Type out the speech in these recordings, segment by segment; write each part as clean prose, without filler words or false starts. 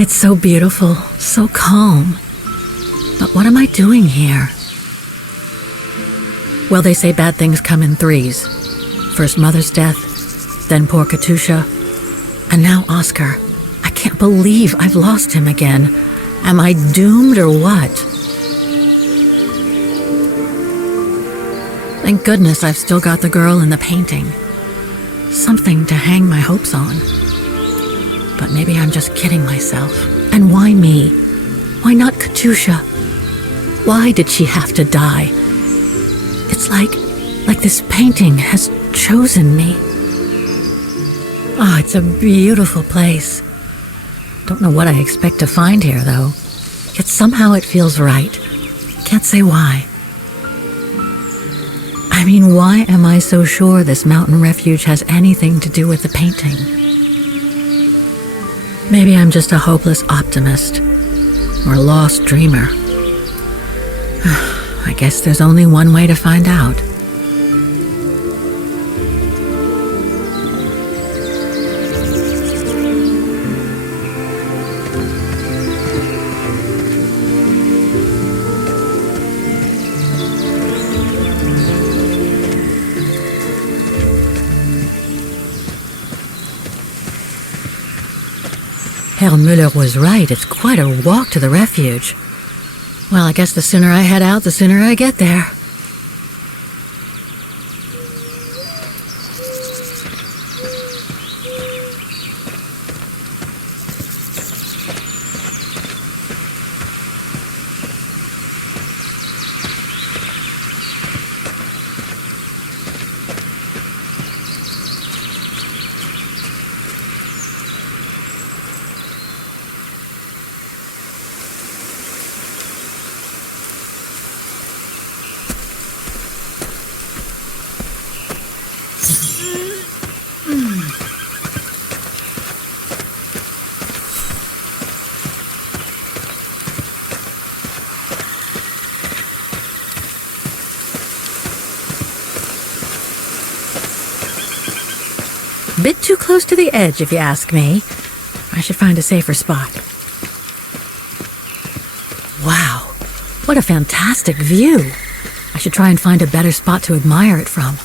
It's so beautiful, so calm. But what am I doing here? Well, they say bad things come in threes. First Mother's death, then poor Katusha, and now Oscar. I can't believe I've lost him again. Am I doomed or what? Thank goodness I've still got the girl in the painting. Something to hang my hopes on. But maybe I'm just kidding myself. And why me? Why not Katusha? Why did she have to die? It's like this painting has chosen me. Oh, it's a beautiful place. Don't know what I expect to find here, though. Yet somehow it feels right. Can't say why. I mean, why am I so sure this mountain refuge has anything to do with the painting? Maybe I'm just a hopeless optimist, or a lost dreamer. I guess there's only one way to find out. Herr Müller was right. It's quite a walk to the refuge. Well, I guess the sooner I head out, the sooner I get there. Bit too close to the edge, if you ask me. I should find a safer spot. Wow, what a fantastic view. I should try and find a better spot to admire it from.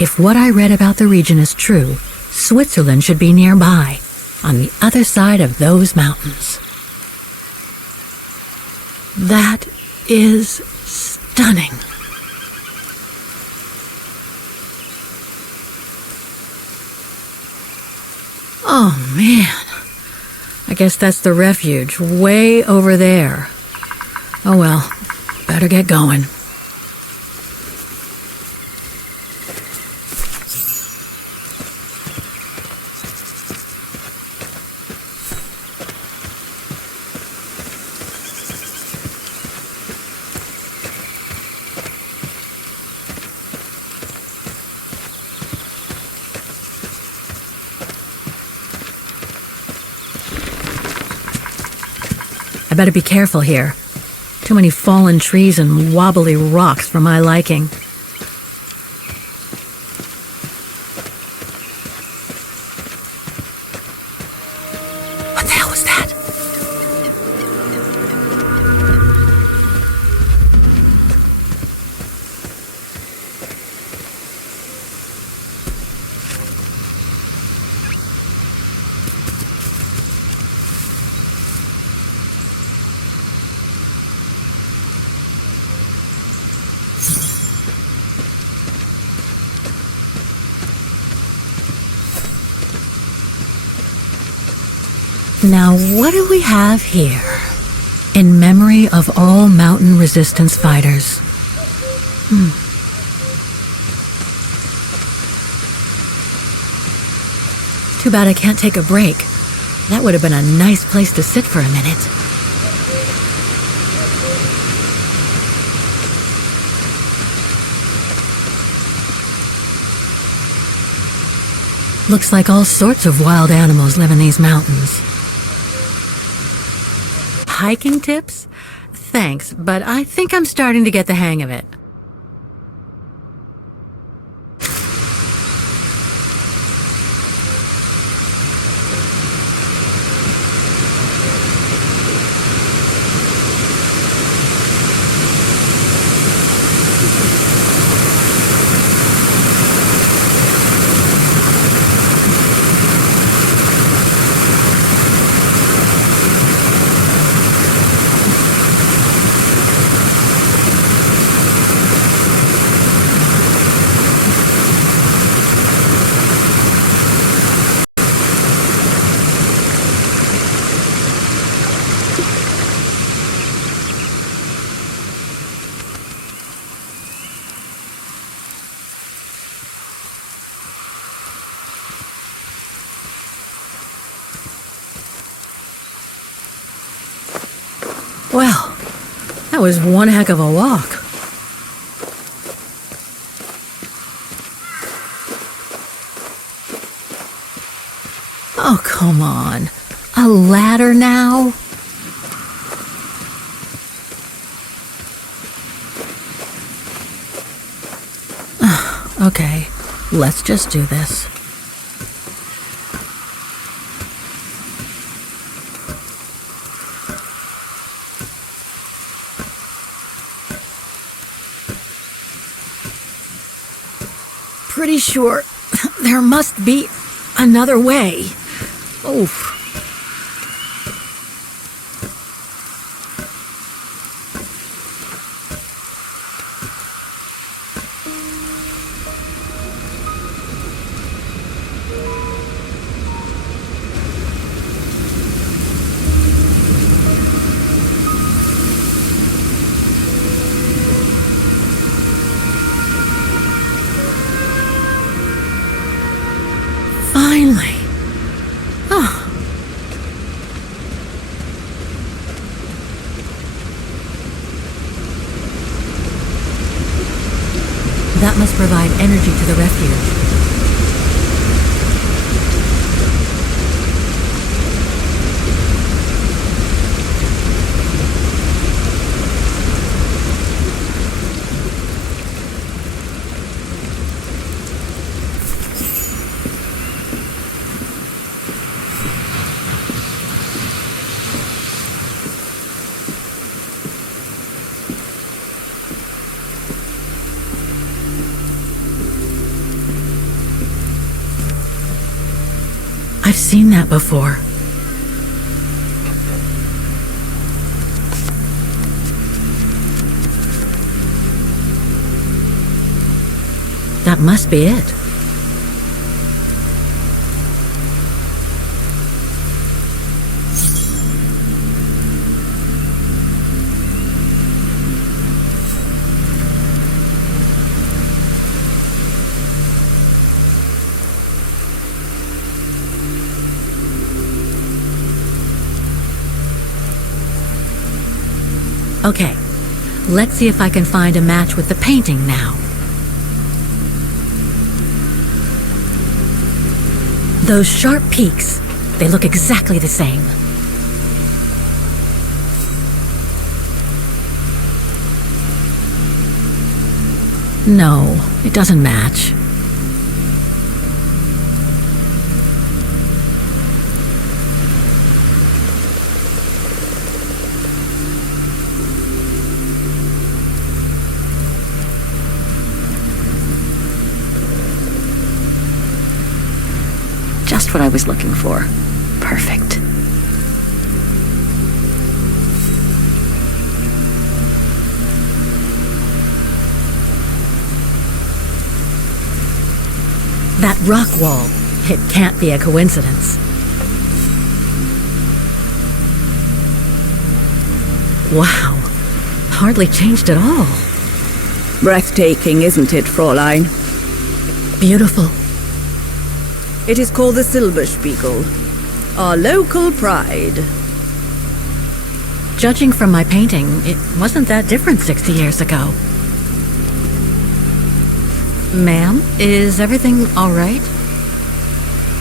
If what I read about the region is true, Switzerland should be nearby, on the other side of those mountains. That is stunning. Oh man, I guess that's the refuge, way over there. Oh well, better get going. I better be careful here. Too many fallen trees and wobbly rocks for my liking. What the hell was that? Now, what do we have here? In memory of all mountain resistance fighters. Too bad I can't take a break. That would have been a nice place to sit for a minute. Looks like all sorts of wild animals live in these mountains. Hiking tips? Thanks, but I think I'm starting to get the hang of it. Well, that was one heck of a walk. Oh, come on. A ladder now? Okay, let's just do this. Pretty sure there must be another way. Oof. Finally. Oh. That must provide energy to the refuge. I've seen that before. That must be it. Okay, let's see if I can find a match with the painting now. Those sharp peaks, they look exactly the same. No, it doesn't match. Just what I was looking for. Perfect. That rock wall, it can't be a coincidence. Wow, hardly changed at all. Breathtaking, isn't it, Fräulein? Beautiful. It is called the Silberspiegel, our local pride. Judging from my painting, it wasn't that different 60 years ago. Ma'am, is everything all right?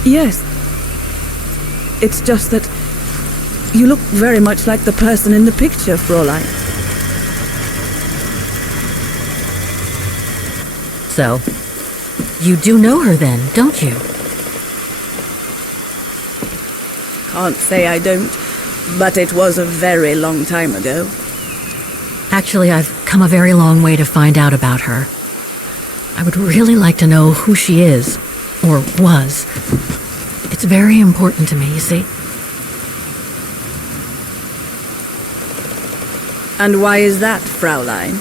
Yes. It's just that you look very much like the person in the picture, Fräulein. So, you do know her then, don't you? Can't say I don't, but it was a very long time ago. Actually, I've come a very long way to find out about her. I would really like to know who she is, or was. It's very important to me, you see. And why is that, Fräulein?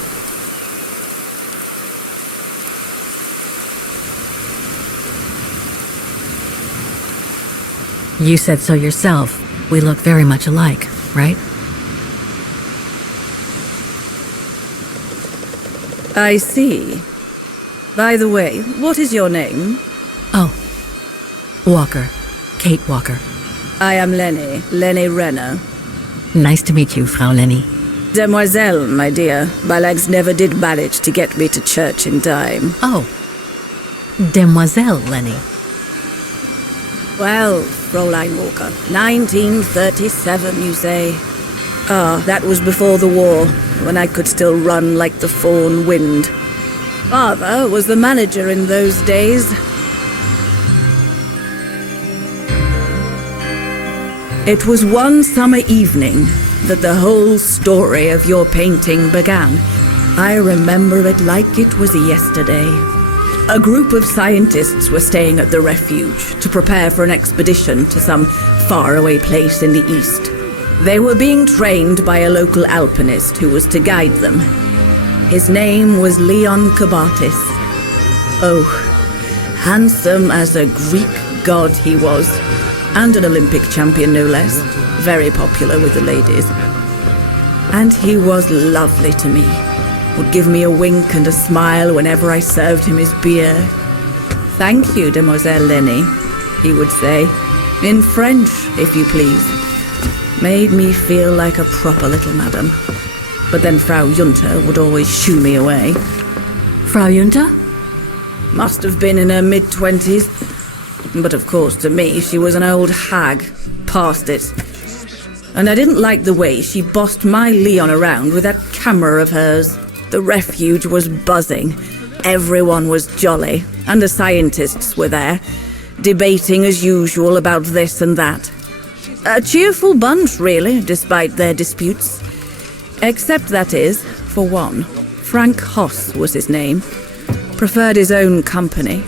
You said so yourself. We look very much alike, right? I see. By the way, what is your name? Oh, Walker. Kate Walker. I am Lenny Renner. Nice to meet you, Frau Lenny. Demoiselle, my dear. My legs never did manage to get me to church in time. Oh, Demoiselle Lenny. Well, Fräulein Walker, 1937, you say? Ah, that was before the war, when I could still run like the fawn wind. Father was the manager in those days. It was one summer evening that the whole story of your painting began. I remember it like it was yesterday. A group of scientists were staying at the refuge to prepare for an expedition to some faraway place in the east. They were being trained by a local alpinist who was to guide them. His name was Leon Kabatis. Oh, handsome as a Greek god he was, and an Olympic champion no less, very popular with the ladies. And he was lovely to me. Would give me a wink and a smile whenever I served him his beer. "Thank you, Demoiselle Lenny," he would say, in French, if you please. Made me feel like a proper little madam. But then Frau Junta would always shoo me away. Frau Junta? Must have been in her mid-20s. But of course, to me, she was an old hag, past it. And I didn't like the way she bossed my Leon around with that camera of hers. The refuge was buzzing. Everyone was jolly, and the scientists were there, debating as usual about this and that. A cheerful bunch, really, despite their disputes. Except, that is, for one. Frank Hoss was his name. Preferred his own company.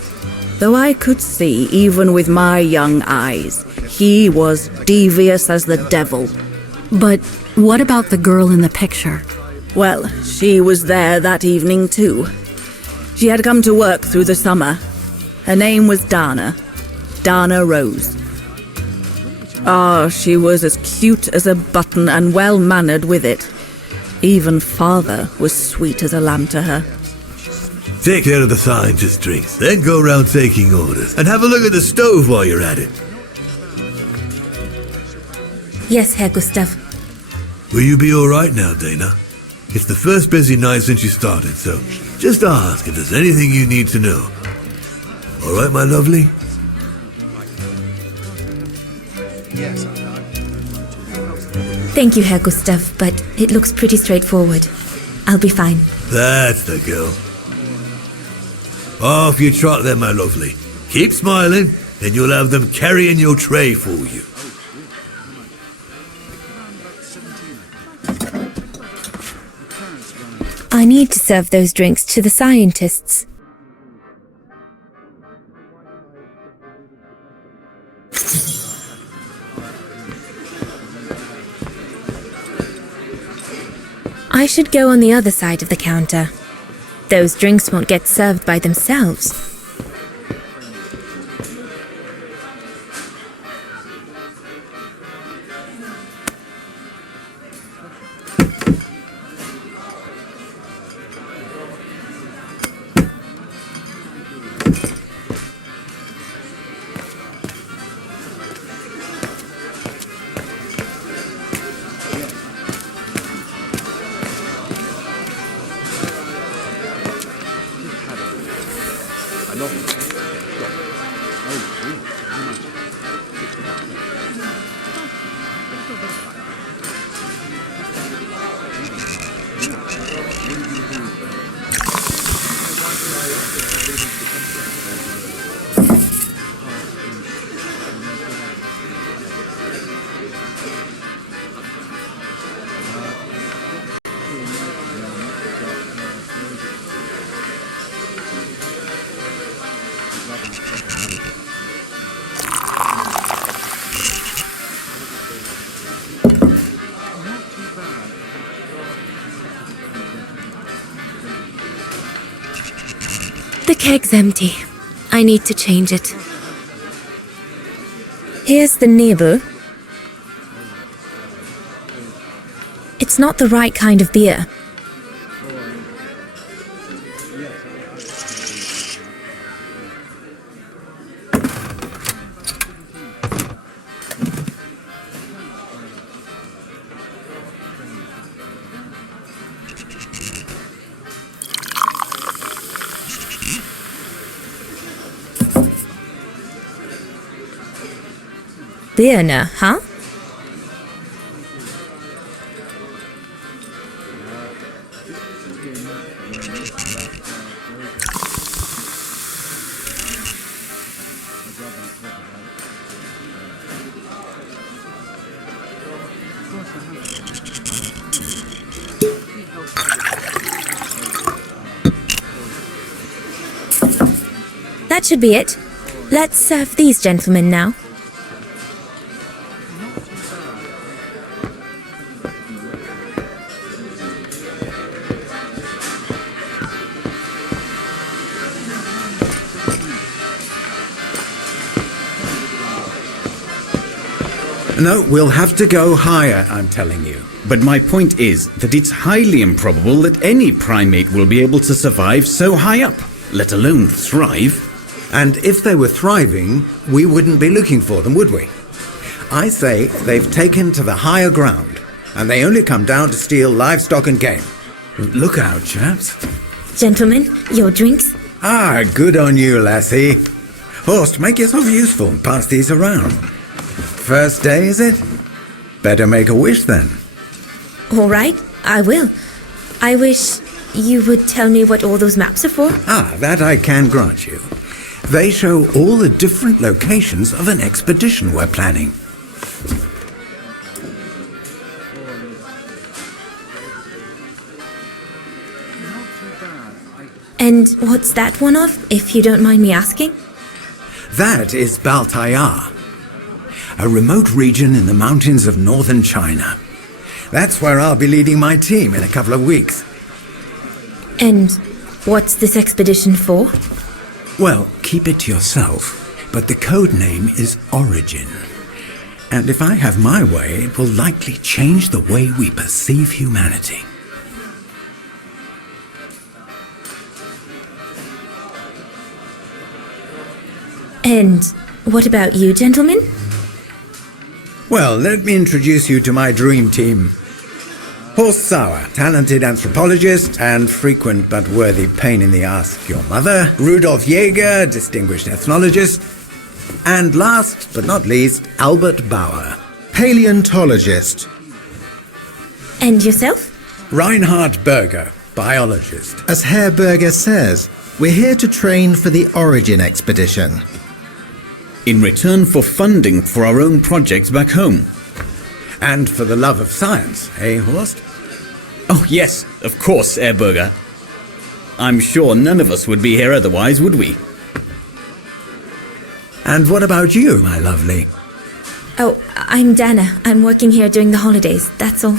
Though I could see, even with my young eyes, he was devious as the devil. But what about the girl in the picture? Well, she was there that evening too. She had come to work through the summer. Her name was Dana Rose. Ah, she was as cute as a button and well-mannered with it. Even father was sweet as a lamb to her. Take care of the scientist drinks, then go around taking orders. And have a look at the stove while you're at it. Yes, Herr Gustav. Will you be all right now, Dana? It's the first busy night since you started, so just ask if there's anything you need to know. All right, my lovely? Thank you, Herr Gustav, but it looks pretty straightforward. I'll be fine. That's the girl. Off you trot then, my lovely. Keep smiling, and you'll have them carrying your tray for you. I need to serve those drinks to the scientists. I should go on the other side of the counter. Those drinks won't get served by themselves. The keg's empty. I need to change it. Here's the Nebel. It's not the right kind of beer. Birne, huh? That should be it. Let's serve these gentlemen now. No, we'll have to go higher, I'm telling you. But my point is that it's highly improbable that any primate will be able to survive so high up, let alone thrive. And if they were thriving, we wouldn't be looking for them, would we? I say they've taken to the higher ground, and they only come down to steal livestock and game. Look out, chaps. Gentlemen, your drinks? Ah, good on you, lassie. Horst, make yourself useful and pass these around. First day, is it? Better make a wish then. All right, I will. I wish you would tell me what all those maps are for. Ah, that I can grant you. They show all the different locations of an expedition we're planning. And what's that one of, if you don't mind me asking? That is Baltayar, a remote region in the mountains of northern China. That's where I'll be leading my team in a couple of weeks. And what's this expedition for? Well, keep it to yourself, but the code name is Origin. And if I have my way, it will likely change the way we perceive humanity. And what about you, gentlemen? Well, let me introduce you to my dream team. Horst Sauer, talented anthropologist and frequent but worthy pain in the ass of your mother. Rudolf Jäger, distinguished ethnologist. And last but not least, Albert Bauer, paleontologist. And yourself? Reinhard Berger, biologist. As Herr Berger says, we're here to train for the Origin expedition. In return for funding for our own projects back home. And for the love of science, eh, Horst? Oh yes, of course, Herr Berger. I'm sure none of us would be here otherwise, would we? And what about you, my lovely? Oh, I'm Dana. I'm working here during the holidays, that's all.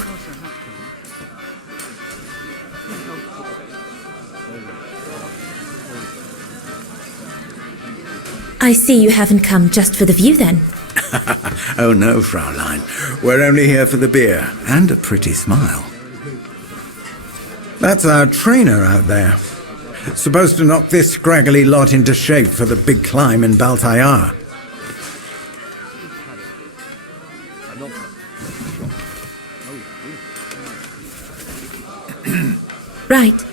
I see you haven't come just for the view then. Oh no, Fraulein. We're only here for the beer and a pretty smile. That's our trainer out there. Supposed to knock this scraggly lot into shape for the big climb in Baltayar. Right.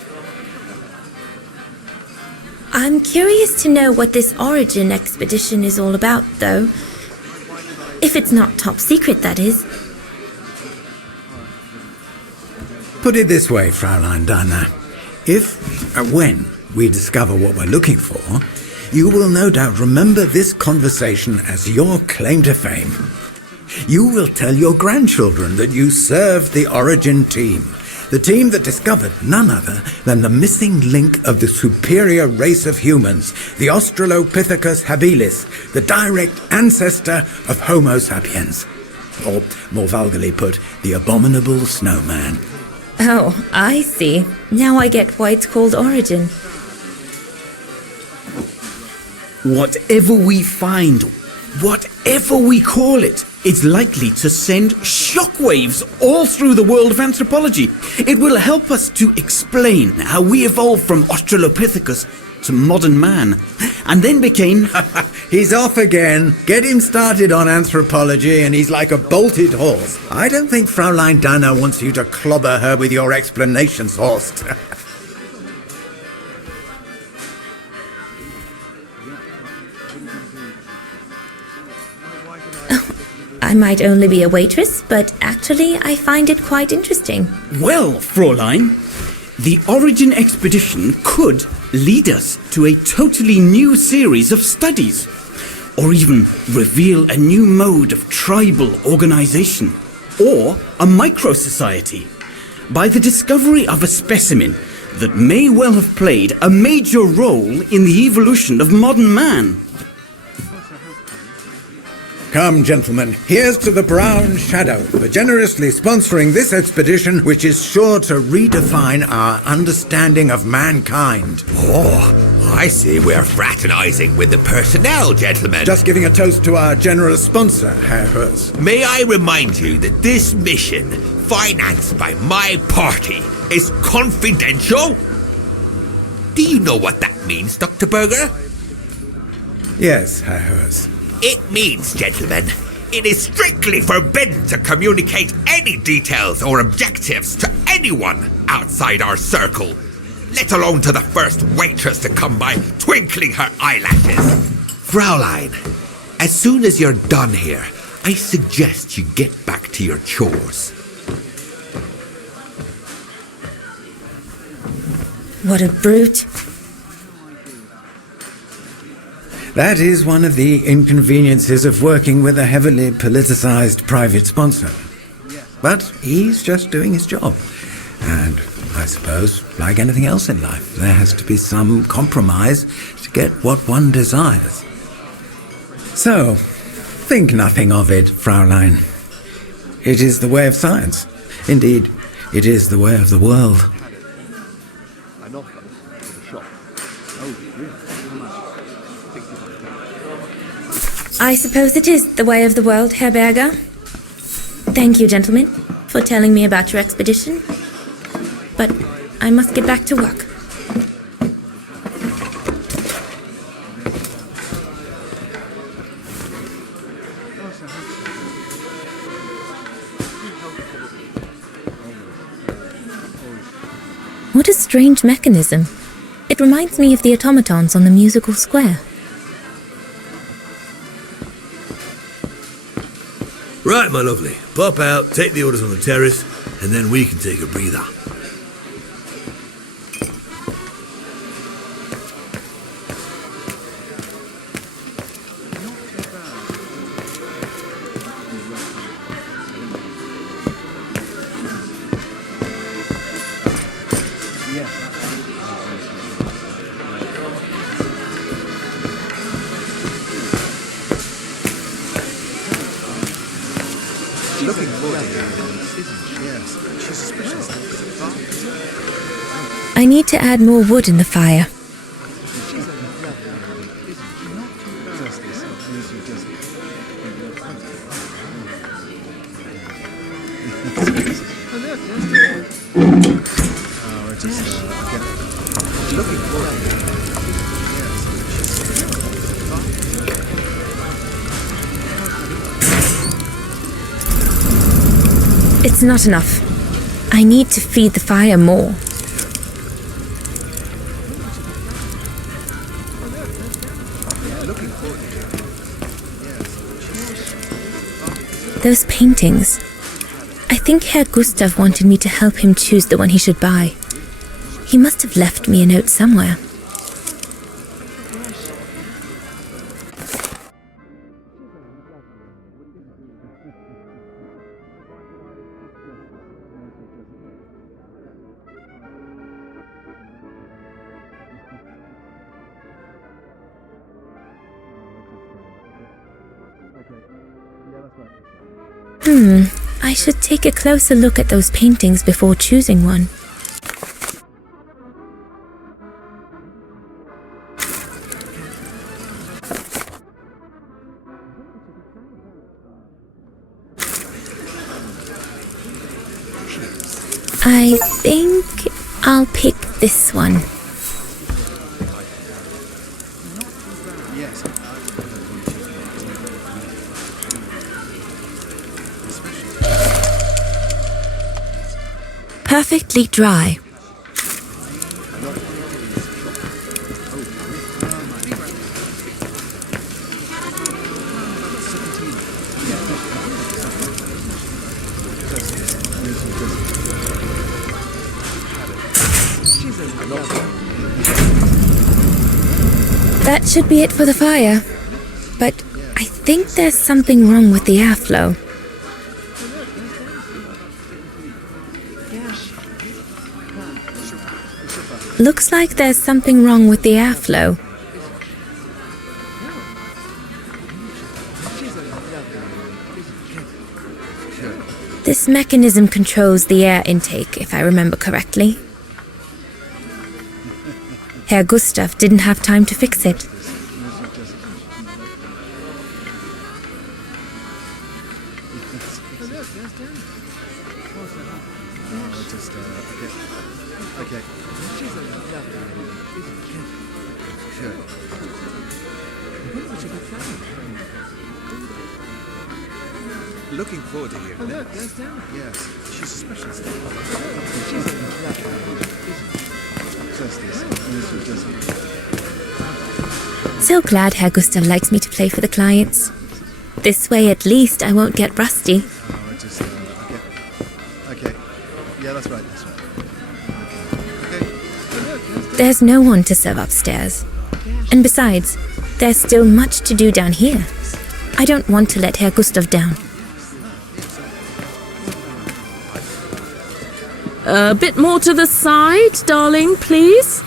I'm curious to know what this Origin expedition is all about, though. If it's not top secret, that is. Put it this way, Fraulein Dana. When we discover what we're looking for, you will no doubt remember this conversation as your claim to fame. You will tell your grandchildren that you served the Origin team, the team that discovered none other than the missing link of the superior race of humans, the Australopithecus habilis, the direct ancestor of Homo sapiens. Or, more vulgarly put, the abominable snowman. Oh, I see. Now I get why it's called Origin. Whatever we find, whatever we call it, it's likely to send shockwaves all through the world of anthropology. It will help us to explain how we evolved from Australopithecus to modern man, and then became... He's off again. Get him started on anthropology and he's like a bolted horse. I don't think Fraulein Dinah wants you to clobber her with your explanations, Horst. I might only be a waitress, but actually I find it quite interesting. Well, Fräulein, the Origin expedition could lead us to a totally new series of studies, or even reveal a new mode of tribal organization, or a micro-society, by the discovery of a specimen that may well have played a major role in the evolution of modern man. Come, gentlemen, here's to the Brown Shadow for generously sponsoring this expedition, which is sure to redefine our understanding of mankind. Oh, I see we're fraternizing with the personnel, gentlemen. Just giving a toast to our generous sponsor, Herr Hers. May I remind you that this mission, financed by my party, is confidential? Do you know what that means, Dr. Berger? Yes, Herr Hers. It means, gentlemen, it is strictly forbidden to communicate any details or objectives to anyone outside our circle, let alone to the first waitress to come by twinkling her eyelashes. Fraulein, as soon as you're done here, I suggest you get back to your chores. What a brute. That is one of the inconveniences of working with a heavily politicized private sponsor. But he's just doing his job. And I suppose, like anything else in life, there has to be some compromise to get what one desires. So, think nothing of it, Fraulein. It is the way of science. Indeed, it is the way of the world. I suppose it is the way of the world, Herr Berger. Thank you, gentlemen, for telling me about your expedition. But I must get back to work. What a strange mechanism. It reminds me of the automatons on the musical square. Right, my lovely. Pop out, take the orders on the terrace, and then we can take a breather. I need to add more wood in the fire. It's not enough. I need to feed the fire more. Those paintings. I think Herr Gustav wanted me to help him choose the one he should buy. He must have left me a note somewhere. I should take a closer look at those paintings before choosing one. I think I'll pick this one. Perfectly dry. That should be it for the fire. But I think there's something wrong with the airflow. Looks like there's something wrong with the airflow. This mechanism controls the air intake, if I remember correctly. Herr Gustav didn't have time to fix it. Looking forward to hearing that. Yes, she's a specialist. So glad Herr Gustav likes me to play for the clients. This way at least I won't get rusty. Okay. Yeah, that's right. There's no one to serve upstairs. And besides, there's still much to do down here. I don't want to let Herr Gustav down. A bit more to the side, darling, please.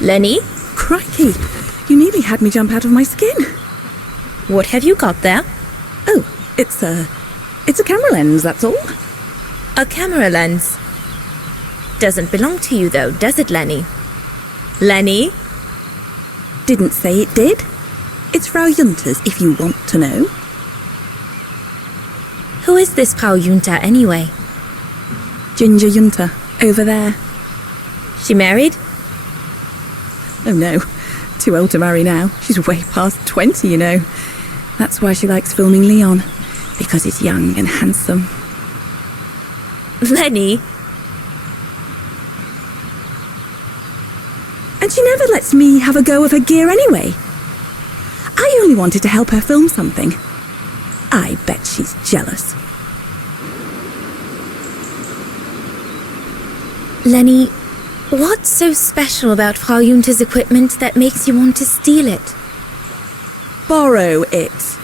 Lenny, Crikey, you nearly had me jump out of my skin. what have you got there? Oh, it's a camera lens, that's all. A camera lens. Doesn't belong to you though, does it, Lenny? Lenny? Didn't say it did. It's Frau Junter's, if you want to know. Who is this Frau Junta anyway? Ginger Junter, over there. She married? Oh no, too old to marry now. She's way past 20, you know. That's why she likes filming Leon, because he's young and handsome. Lenny? And she never lets me have a go of her gear anyway. I only wanted to help her film something. I bet she's jealous. Lenny, what's so special about Frau Junta's equipment that makes you want to steal it? Borrow it.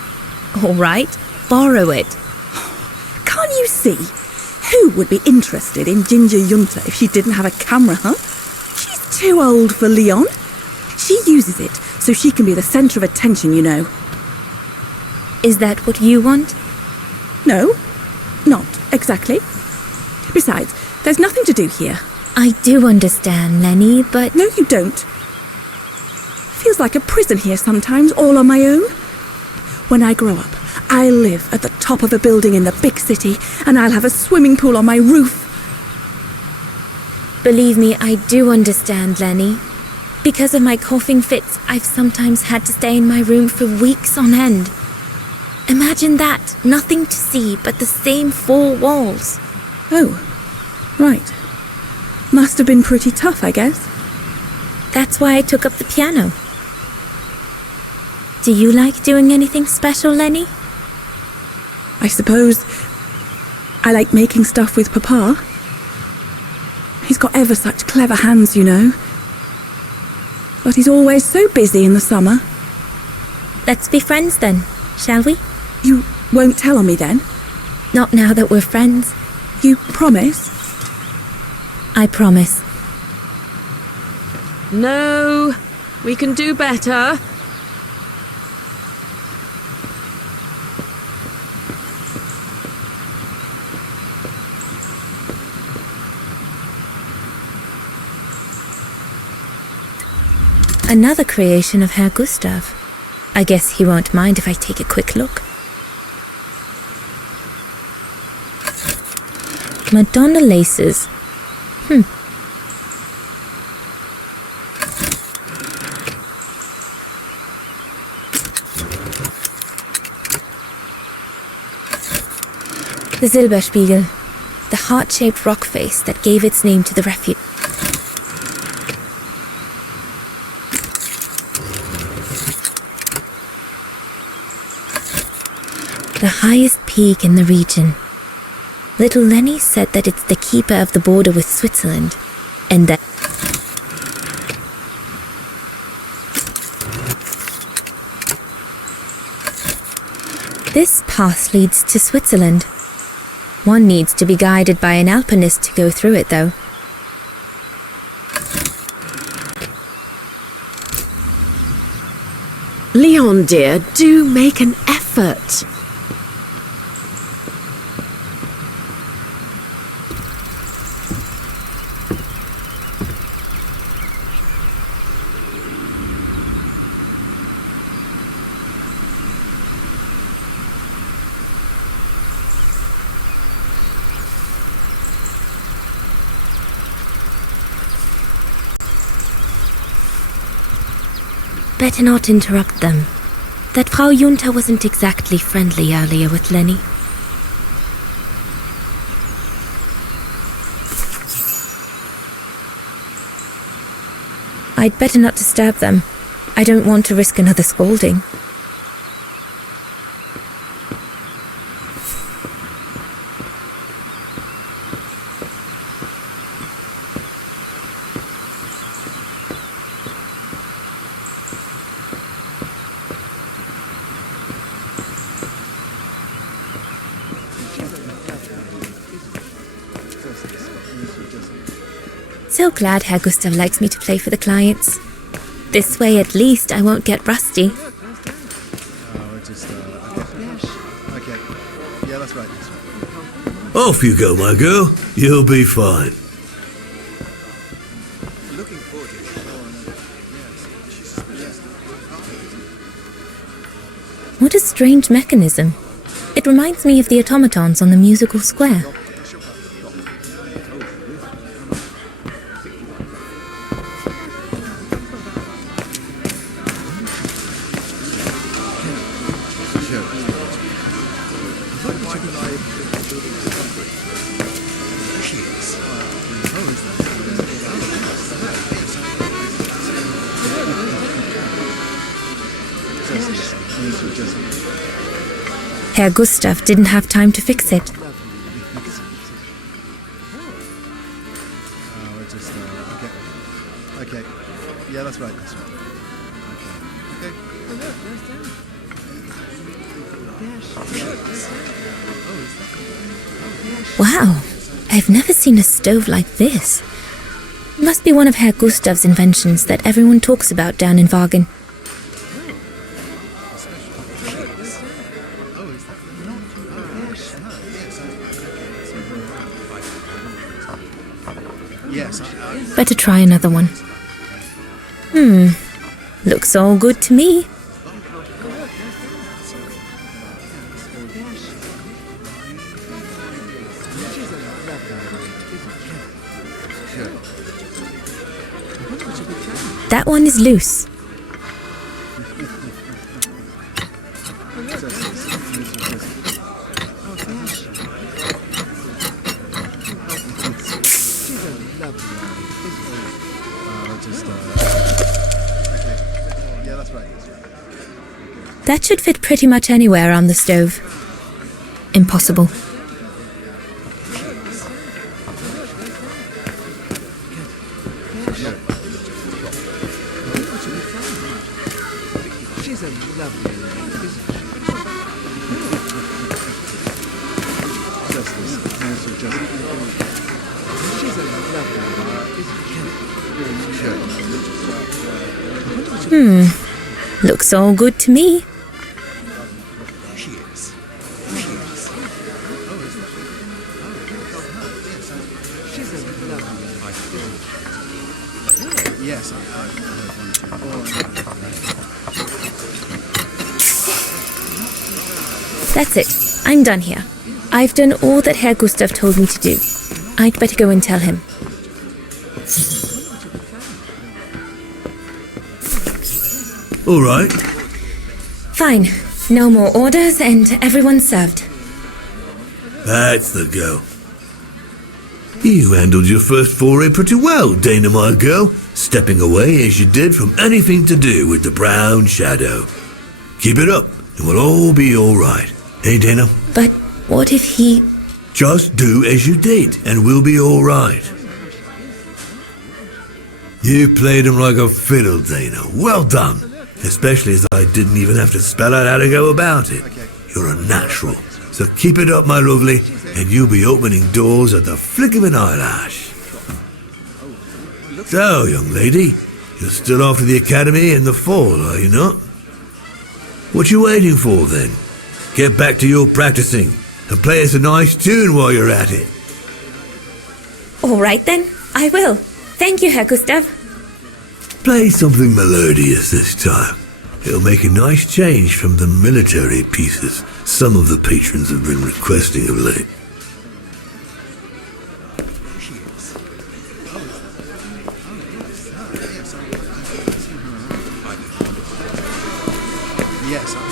All right, borrow it. Can't you see? Who would be interested in Ginger Junter if she didn't have a camera, huh? She's too old for Leon. She uses it so she can be the centre of attention, you know. Is that what you want? No, not exactly. Besides, there's nothing to do here. I do understand, Lenny, but... No, you don't. Feels like a prison here sometimes, all on my own. When I grow up, I'll live at the top of a building in the big city, and I'll have a swimming pool on my roof. Believe me, I do understand, Lenny. Because of my coughing fits, I've sometimes had to stay in my room for weeks on end. Imagine that, nothing to see but the same four walls. Oh, right. Must have been pretty tough, I guess. That's why I took up the piano. Do you like doing anything special, Lenny? I suppose I like making stuff with Papa. He's got ever such clever hands, you know. But he's always so busy in the summer. Let's be friends then, shall we? You won't tell on me then? Not now that we're friends. You promise? I promise. No, we can do better. Another creation of Herr Gustav. I guess he won't mind if I take a quick look. Madonna laces. The Silberspiegel, the heart-shaped rock face that gave its name to the refuge. The highest peak in the region. Little Lenny said that it's the keeper of the border with Switzerland, and that this path leads to Switzerland. One needs to be guided by an alpinist to go through it, though. Leon, dear, do make an effort. Better not interrupt them. That Frau Junta wasn't exactly friendly earlier with Lenny. I'd better not disturb them. I don't want to risk another scolding. So glad Herr Gustav likes me to play for the clients. This way, at least, I won't get rusty. Okay. Yeah, that's right. Off you go, my girl. You'll be fine. Looking forward to it. What a strange mechanism. It reminds me of the automatons on the musical square. Herr Gustav didn't have time to fix it. Okay. Yeah, that's right. Okay. Wow, I've never seen a stove like this. Must be one of Herr Gustav's inventions that everyone talks about down in Wagen. Better try another one. Looks all good to me. That one is loose. That should fit pretty much anywhere on the stove. Impossible. Looks all good to me. Yes, I heard one too. That's it. I'm done here. I've done all that Herr Gustav told me to do. I'd better go and tell him. All right. Fine. No more orders and everyone's served. That's the go. You handled your first foray pretty well, Dana, my girl, stepping away as you did from anything to do with the Brown Shadow. Keep it up, and we'll all be all right. Hey, Dana? But what if he... Just do as you did, and we'll be all right. You played him like a fiddle, Dana. Well done. Especially as I didn't even have to spell out how to go about it. You're a natural. So keep it up, my lovely, and you'll be opening doors at the flick of an eyelash. So, young lady, you're still off to the academy in the fall, are you not? What you waiting for, then? Get back to your practicing, and play us a nice tune while you're at it. All right then, I will. Thank you, Herr Gustav. Play something melodious this time. It'll make a nice change from the military pieces some of the patrons have been requesting of late. Yes,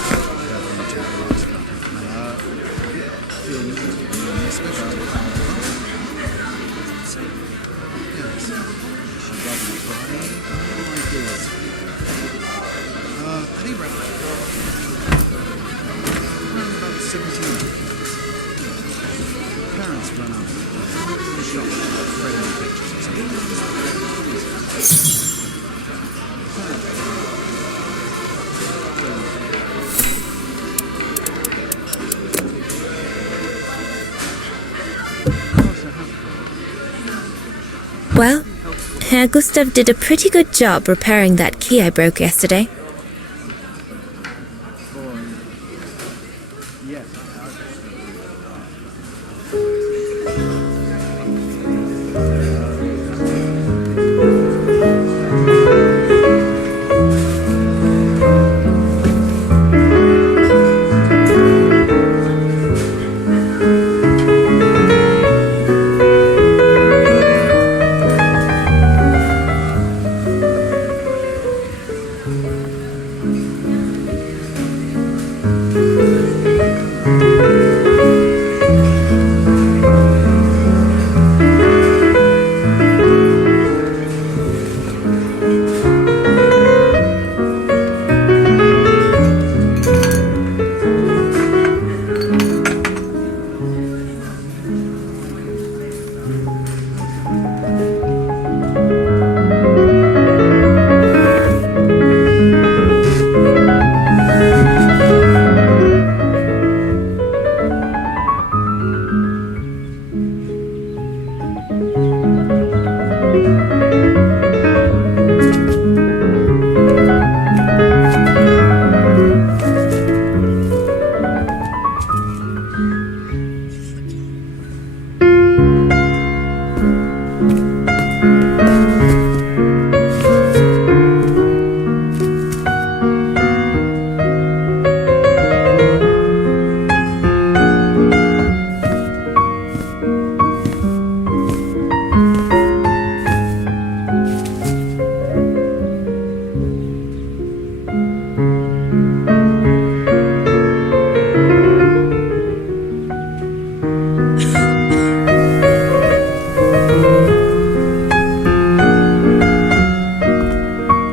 Well, Herr Gustav did a pretty good job repairing that key I broke yesterday.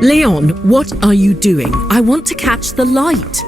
Leon, what are you doing? I want to catch the light.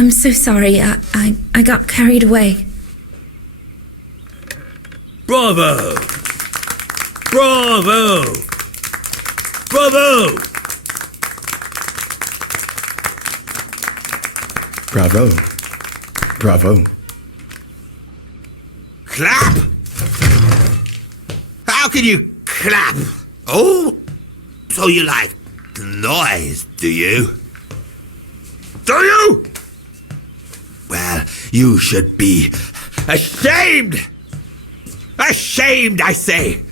I'm so sorry. I got carried away. Bravo! Bravo! Bravo! Bravo. Bravo. Clap? How can you clap? Oh, so you like noise, do you? Do you? Well, you should be ashamed! Ashamed, I say!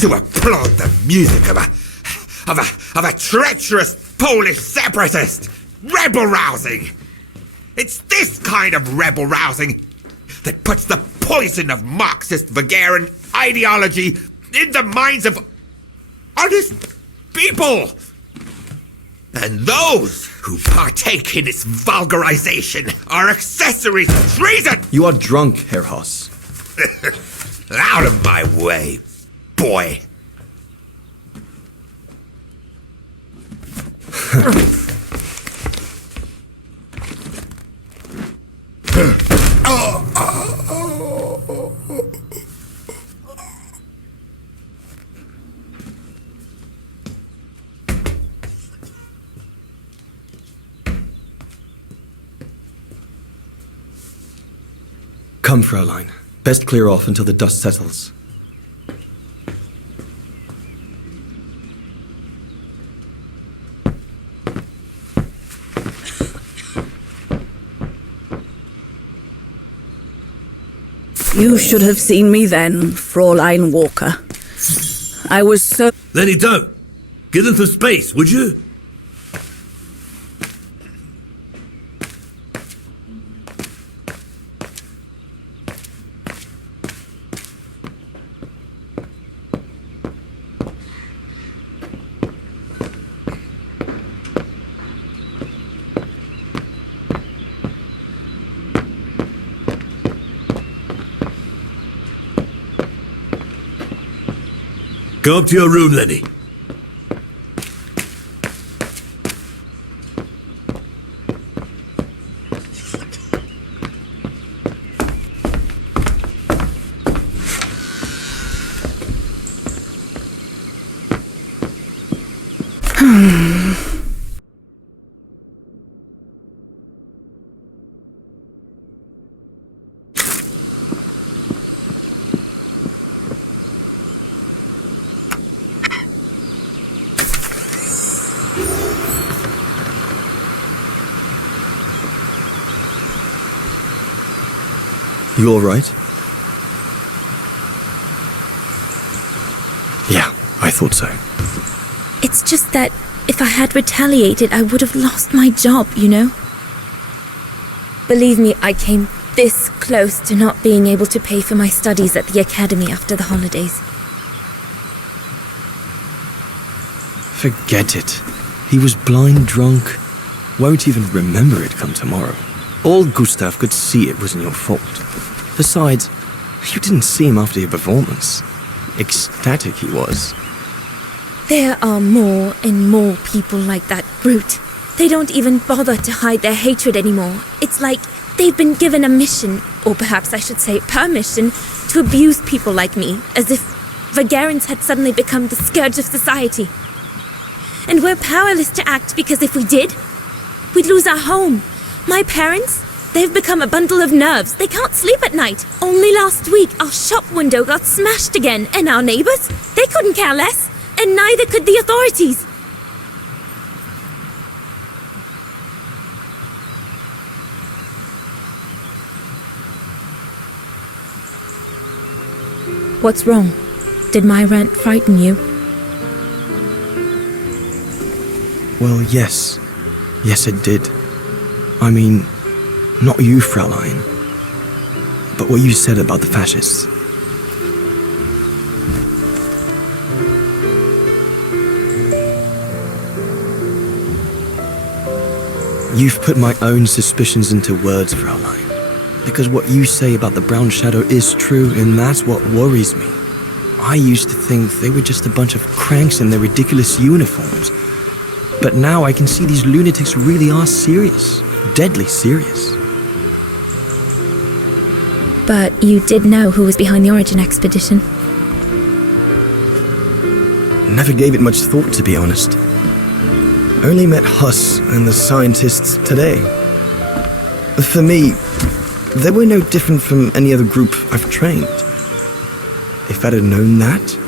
To applaud the music of a treacherous Polish separatist! Rebel-rousing! It's this kind of rebel-rousing that puts the poison of Marxist Bulgarian ideology in the minds of honest people! And those who partake in its vulgarization are accessories to treason! You are drunk, Herr Haas. Out of my way, boy! Come, Fräulein. Best clear off until the dust settles. You should have seen me then, Fräulein Walker. I was so... Lenny, don't! Give them some space, would you? Go up to your room, Lenny. You all right? Yeah, I thought so. It's just that if I had retaliated, I would have lost my job, you know? Believe me, I came this close to not being able to pay for my studies at the academy after the holidays. Forget it. He was blind drunk. Won't even remember it come tomorrow. Old Gustav could see it wasn't your fault. Besides, you didn't see him after your performance. Ecstatic he was. There are more and more people like that brute. They don't even bother to hide their hatred anymore. It's like they've been given a mission, or perhaps I should say permission, to abuse people like me, as if Vagarans had suddenly become the scourge of society. And we're powerless to act because if we did, we'd lose our home. My parents, they've become a bundle of nerves. They can't sleep at night. Only last week, our shop window got smashed again, and our neighbors, they couldn't care less, and neither could the authorities. What's wrong? Did my rant frighten you? Well, yes. Yes, it did. I mean, not you, Fräulein, but what you said about the fascists. You've put my own suspicions into words, Fräulein. Because what you say about the Brown Shadow is true, and that's what worries me. I used to think they were just a bunch of cranks in their ridiculous uniforms. But now I can see these lunatics really are serious. deadly serious. But you did know who was behind the Origin expedition? Never gave it much thought, to be honest. Only met Huss and the scientists today. For me, they were no different from any other group I've trained. If I'd have known that,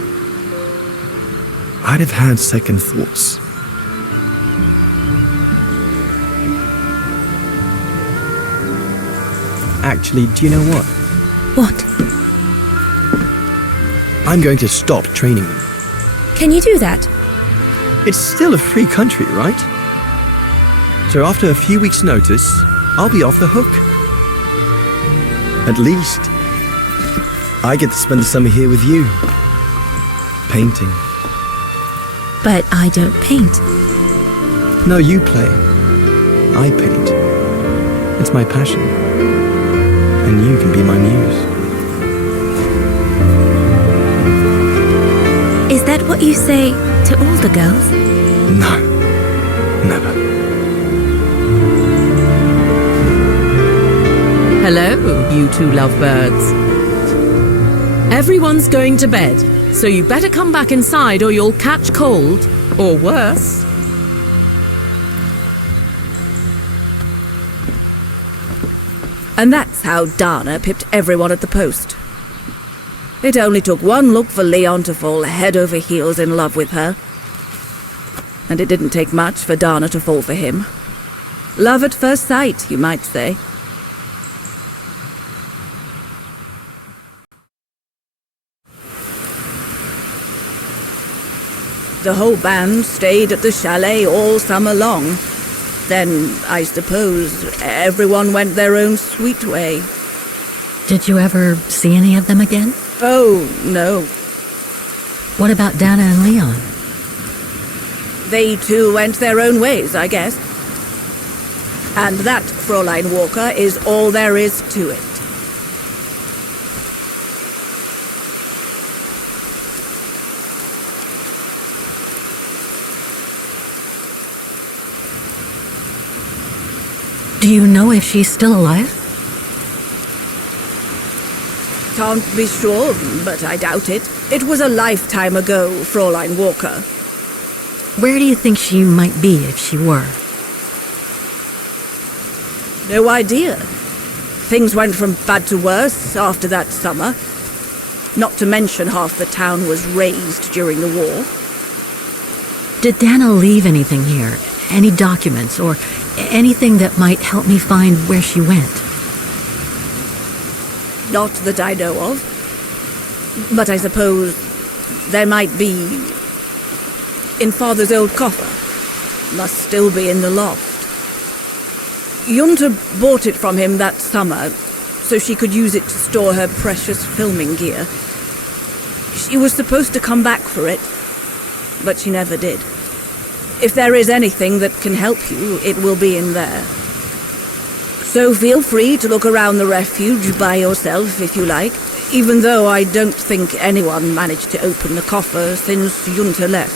I'd have had second thoughts. Actually, do you know what? What? I'm going to stop training them. Can you do that? It's still a free country, right? So after a few weeks' notice, I'll be off the hook. At least, I get to spend the summer here with you. Painting. But I don't paint. No, you play. I paint. It's my passion. And you can be my muse. Is that what you say to all the girls? No. Never. Hello, you two lovebirds. Everyone's going to bed, so you better come back inside or you'll catch cold, or worse. And that's how Dana pipped everyone at the post. It only took one look for Leon to fall head over heels in love with her. And it didn't take much for Dana to fall for him. Love at first sight, you might say. The whole band stayed at the chalet all summer long. Then, I suppose, everyone went their own sweet way. Did you ever see any of them again? Oh, no. What about Dana and Leon? They too went their own ways, I guess. And that, Fräulein Walker, is all there is to it. Do you know if she's still alive? Can't be sure, but I doubt it. It was a lifetime ago, Fräulein Walker. Where do you think she might be if she were? No idea. Things went from bad to worse after that summer. Not to mention half the town was razed during the war. Did Dana leave anything here? Any documents or anything that might help me find where she went? Not that I know of. But I suppose there might be in Father's old coffer. Must still be in the loft. Junta bought it from him that summer so she could use it to store her precious filming gear. She was supposed to come back for it, but she never did. If there is anything that can help you, it will be in there. So feel free to look around the refuge by yourself if you like, even though I don't think anyone managed to open the coffer since Junta left.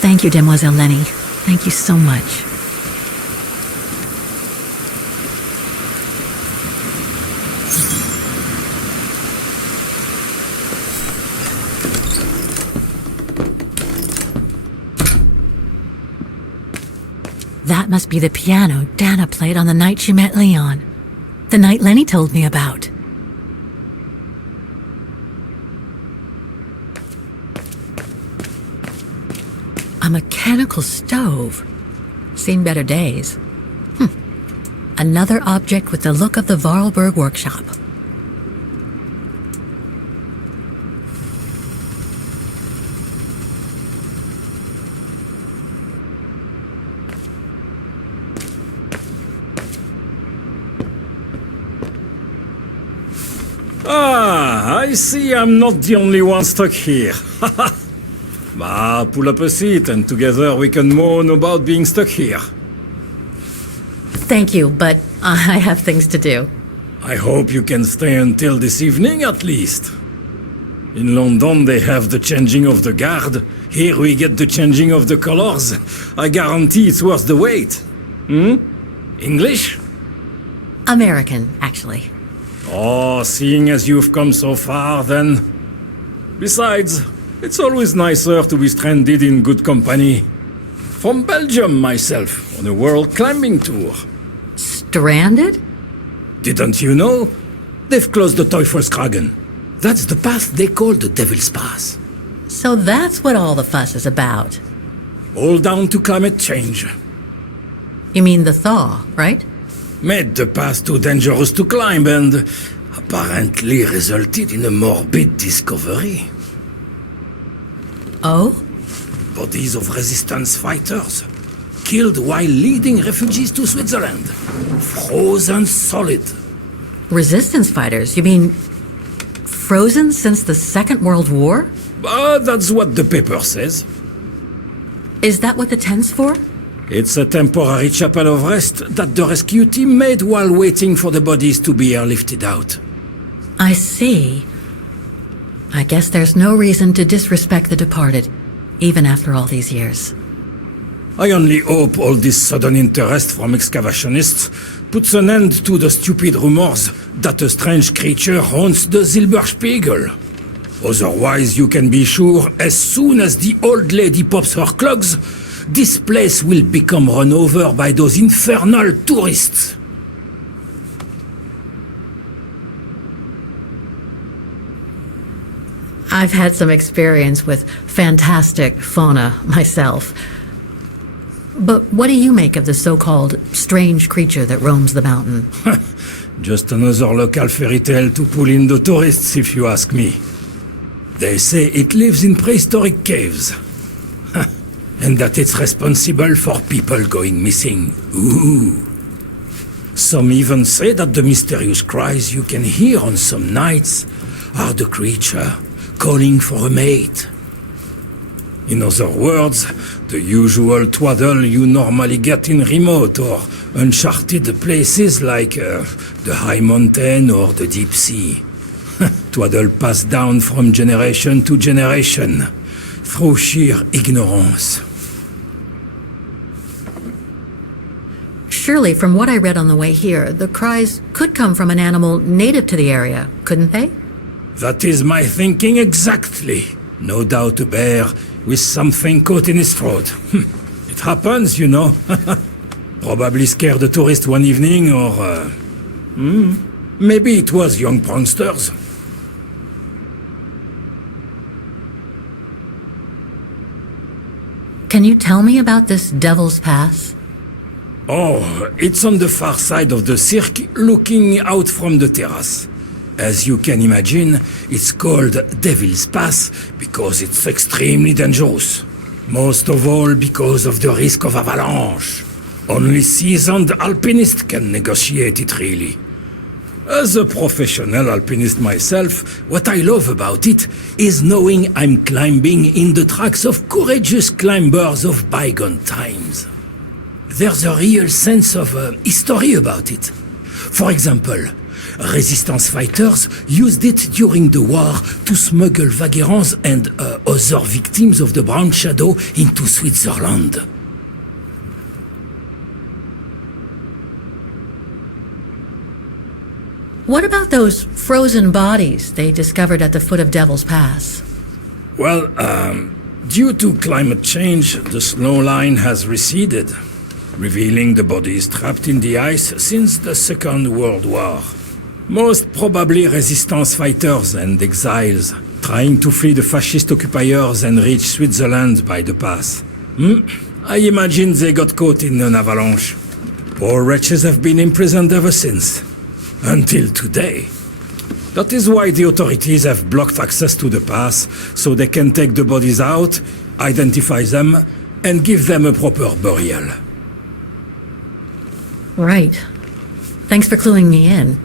Thank you, Demoiselle Lenny. Thank you so much. That must be the piano Dana played on the night she met Leon. The night Lenny told me about. A mechanical stove. Seen better days. Another object with the look of the Vorarlberg workshop. Ah, I see I'm not the only one stuck here. Bah, pull up a seat and together we can moan about being stuck here. Thank you, but I have things to do. I hope you can stay until this evening at least. In London they have the changing of the guard. Here we get the changing of the colors. I guarantee it's worth the wait. English? American, actually. Oh, seeing as you've come so far, then. Besides, it's always nicer to be stranded in good company. From Belgium, myself, on a world climbing tour. Stranded? Didn't you know? They've closed the Teufelskragen. That's the path they call the Devil's Pass. So that's what all the fuss is about. All down to climate change. You mean the thaw, right? Made the path too dangerous to climb and apparently resulted in a morbid discovery. Oh? Bodies of resistance fighters, killed while leading refugees to Switzerland. Frozen solid. Resistance fighters? You mean frozen since the Second World War? That's what the paper says. Is that what the tent's for? It's a temporary chapel of rest that the rescue team made while waiting for the bodies to be airlifted out. I see. I guess there's no reason to disrespect the departed, even after all these years. I only hope all this sudden interest from excavationists puts an end to the stupid rumors that a strange creature haunts the Silberspiegel. Otherwise, you can be sure as soon as the old lady pops her clogs, this place will become run over by those infernal tourists. I've had some experience with fantastic fauna myself. But what do you make of the so-called strange creature that roams the mountain? Just another local fairy tale to pull in the tourists, if you ask me. They say it lives in prehistoric caves. And that it's responsible for people going missing. Ooh. Some even say that the mysterious cries you can hear on some nights are the creature calling for a mate. In other words, the usual twaddle you normally get in remote or uncharted places like the high mountain or the deep sea. Twaddle passed down from generation to generation through sheer ignorance. Surely, from what I read on the way here, the cries could come from an animal native to the area, couldn't they? That is my thinking exactly. No doubt a bear with something caught in his throat. It happens, you know. Probably scared a tourist one evening, or... maybe it was young pranksters. Can you tell me about this Devil's Pass? Oh, it's on the far side of the cirque, looking out from the terrace. As you can imagine, it's called Devil's Pass because it's extremely dangerous. Most of all because of the risk of avalanche. Only seasoned alpinists can negotiate it, really. As a professional alpinist myself, what I love about it is knowing I'm climbing in the tracks of courageous climbers of bygone times. There's a real sense of history about it. For example, resistance fighters used it during the war to smuggle vagrants and other victims of the Brown Shadow into Switzerland. What about those frozen bodies they discovered at the foot of Devil's Pass? Well, due to climate change, the snow line has receded, revealing the bodies trapped in the ice since the Second World War. Most probably resistance fighters and exiles, trying to flee the fascist occupiers and reach Switzerland by the pass. I imagine they got caught in an avalanche. Poor wretches have been imprisoned ever since. Until today. That is why the authorities have blocked access to the pass, so they can take the bodies out, identify them, and give them a proper burial. Right. Thanks for cluing me in.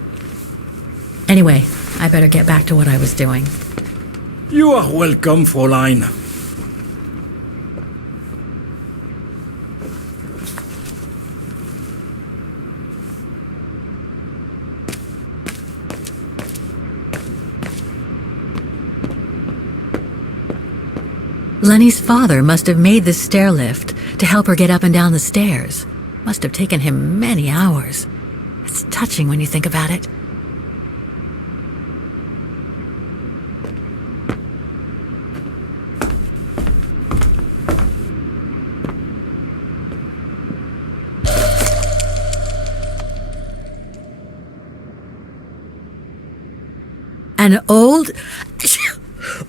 Anyway, I better get back to what I was doing. You are welcome, Fräulein. Lenny's father must have made this stair lift to help her get up and down the stairs. Must have taken him many hours. It It's touching when you think about it. An old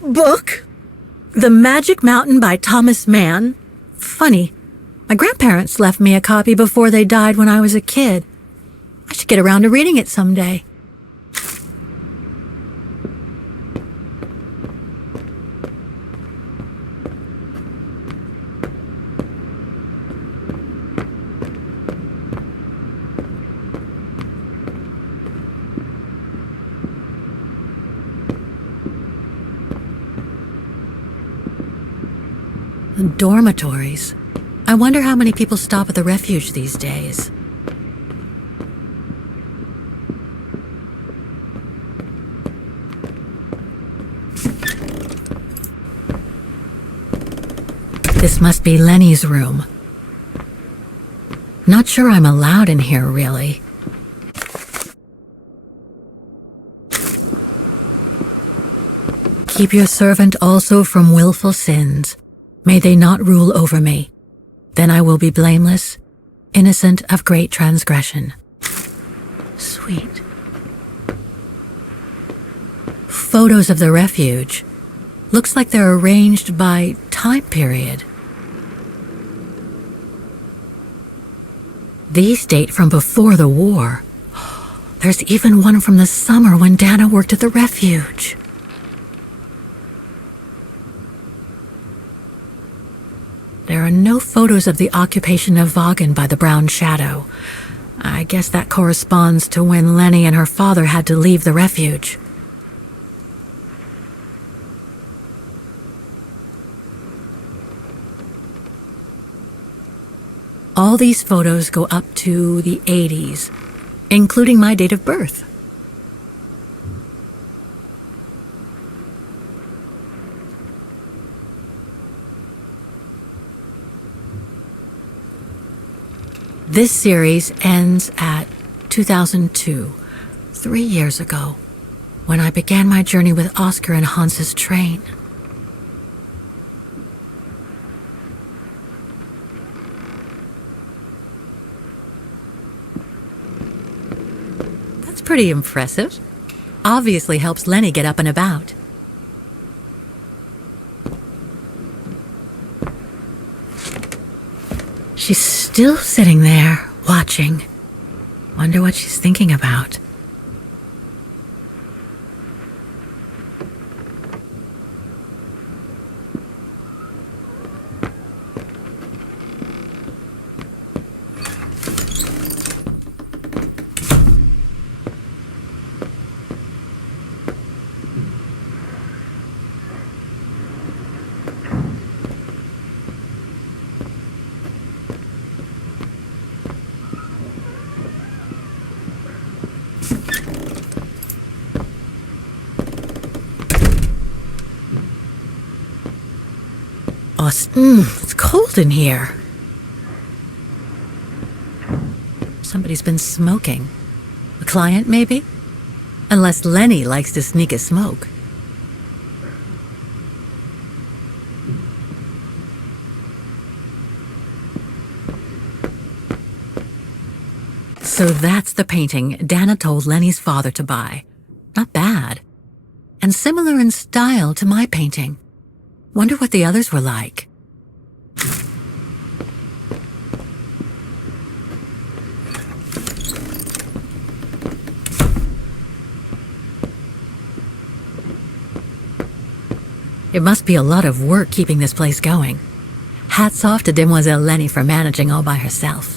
book? The Magic Mountain by Thomas Mann? Funny. My grandparents left me a copy before they died when I was a kid. I should get around to reading it someday. Dormitories. I wonder how many people stop at the refuge these days. This must be Lenny's room. Not sure I'm allowed in here, really. Keep your servant also from willful sins. May they not rule over me. Then I will be blameless, innocent of great transgression. Sweet. Photos of the refuge. Looks like they're arranged by time period. These date from before the war. There's even one from the summer when Dana worked at the refuge. There are no photos of the occupation of Vaughan by the Brown Shadow. I guess that corresponds to when Lenny and her father had to leave the refuge. All these photos go up to the 80s, including my date of birth. This series ends at 2002, 3 years ago, when I began my journey with Oscar and Hans's train. That's pretty impressive. Obviously helps Lenny get up and about. She's still sitting there, watching. Wonder what she's thinking about. It's cold in here. Somebody's been smoking. A client, maybe? Unless Lenny likes to sneak a smoke. So that's the painting Dana told Lenny's father to buy. Not bad. And similar in style to my painting. Wonder what the others were like. It must be a lot of work keeping this place going. Hats off to Demoiselle Lenny for managing all by herself.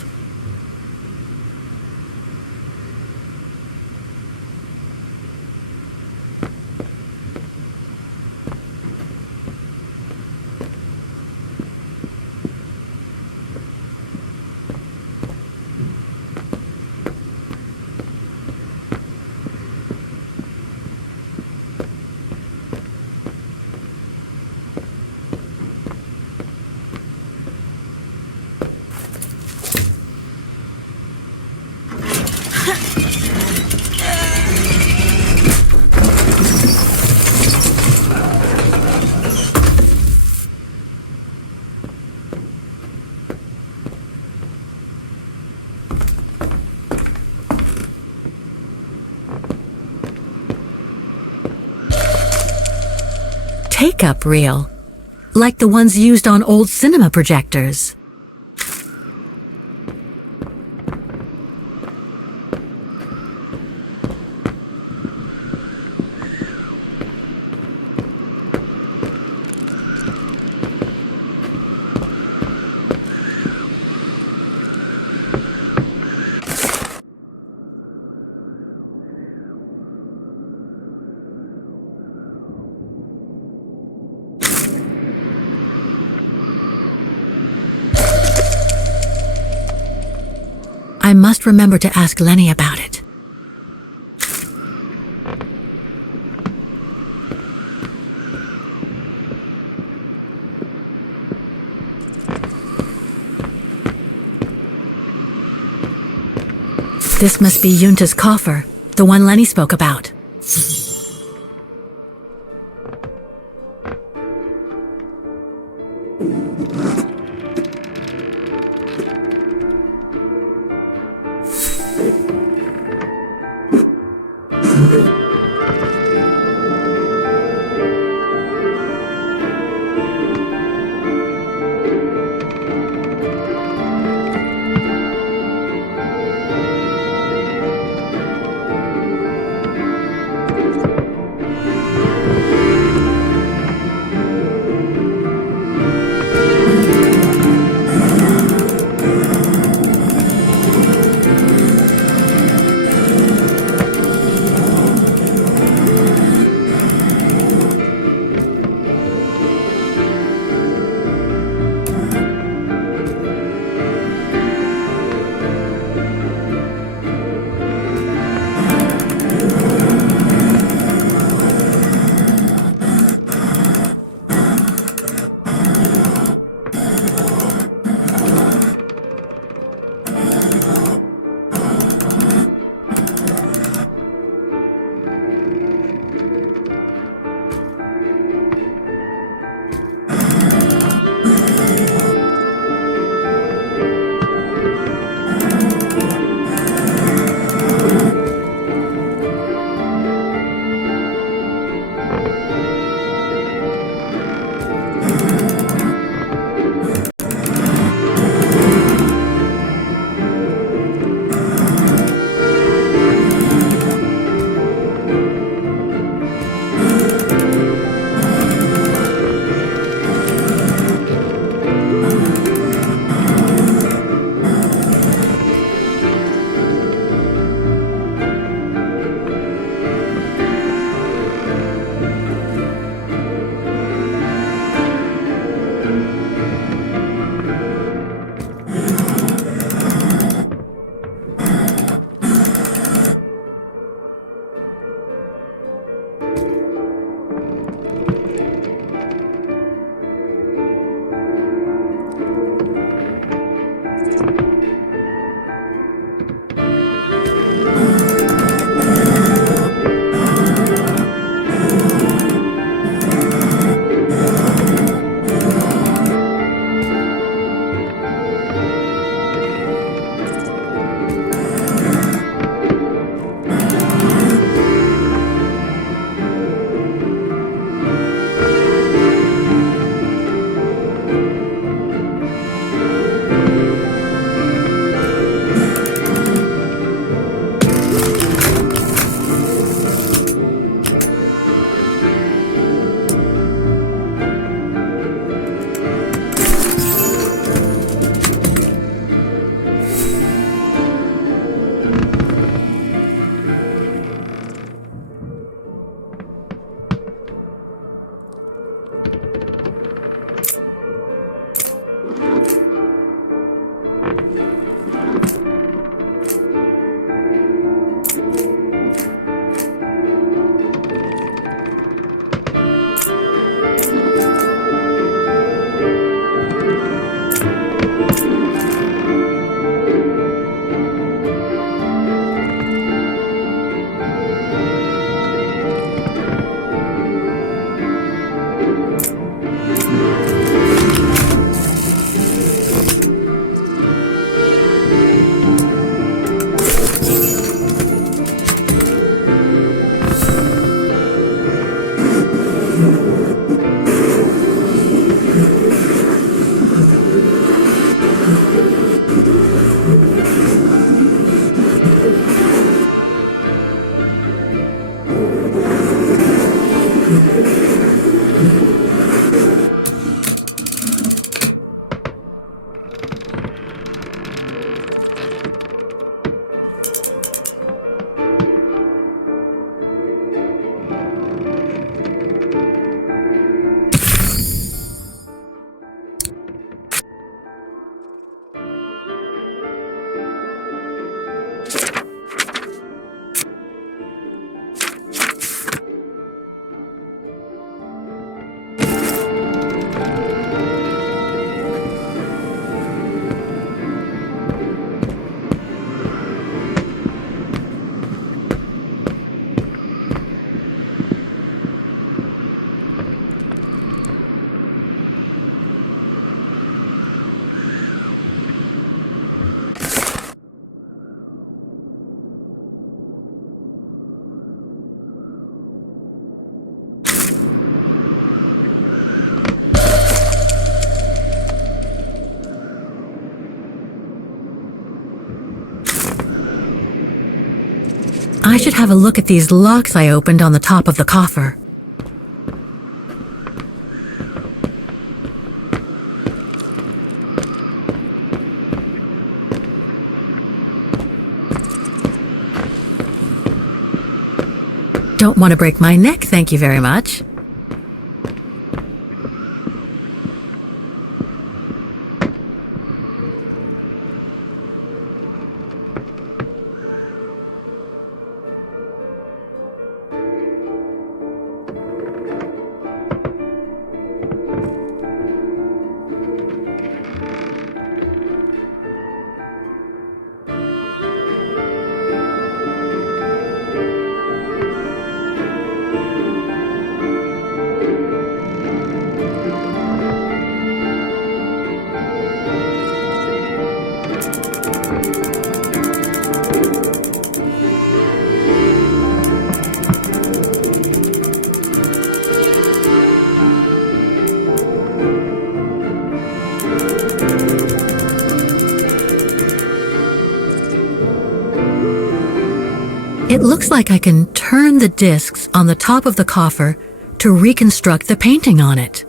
take-up reel, like the ones used on old cinema projectors. I must remember to ask Lenny about it. This must be Yunta's coffer, the one Lenny spoke about. I should have a look at these locks I opened on the top of the coffer. Don't want to break my neck, thank you very much. It looks like I can turn the discs on the top of the coffer to reconstruct the painting on it.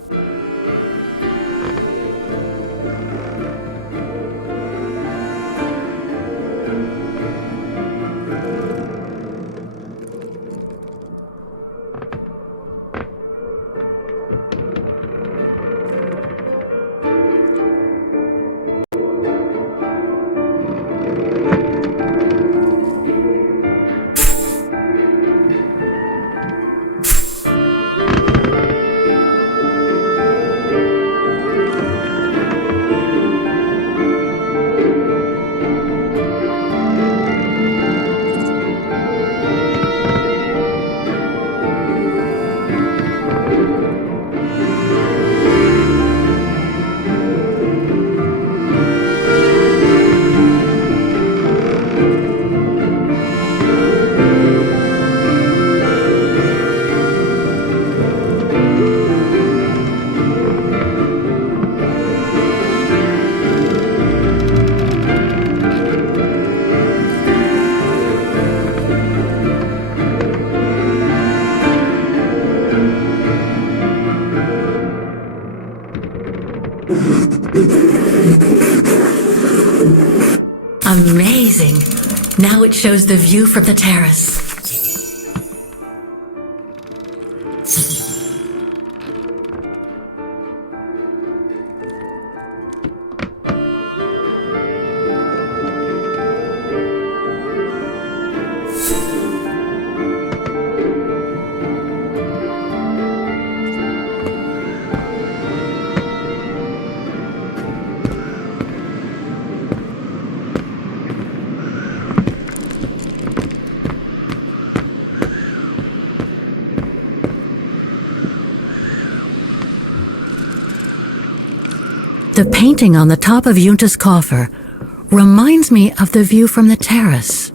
Amazing! Now it shows the view from the terrace. The painting on the top of Yunta's coffer reminds me of the view from the terrace.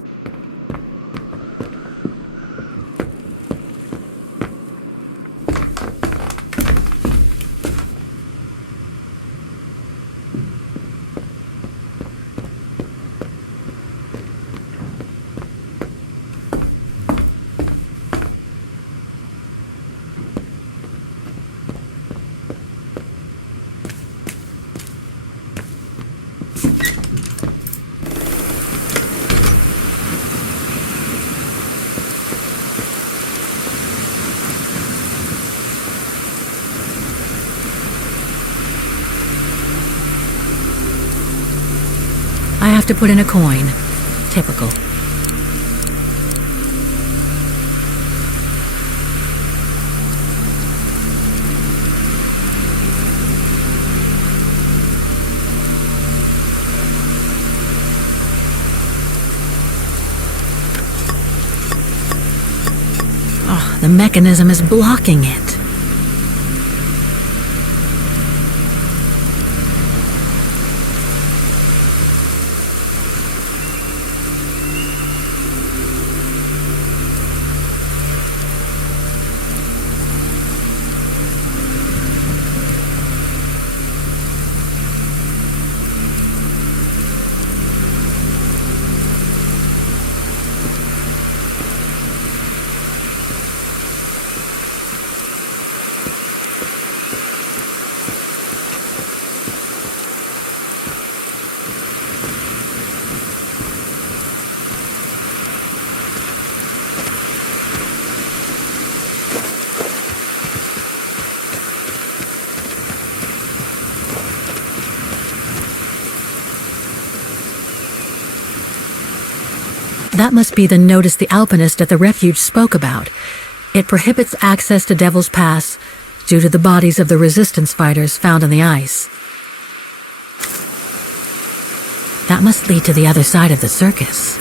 to put in a coin. Typical. Oh, the mechanism is blocking it. That must be the notice the alpinist at the refuge spoke about. It prohibits access to Devil's Pass due to the bodies of the resistance fighters found in the ice. That must lead to the other side of the circus.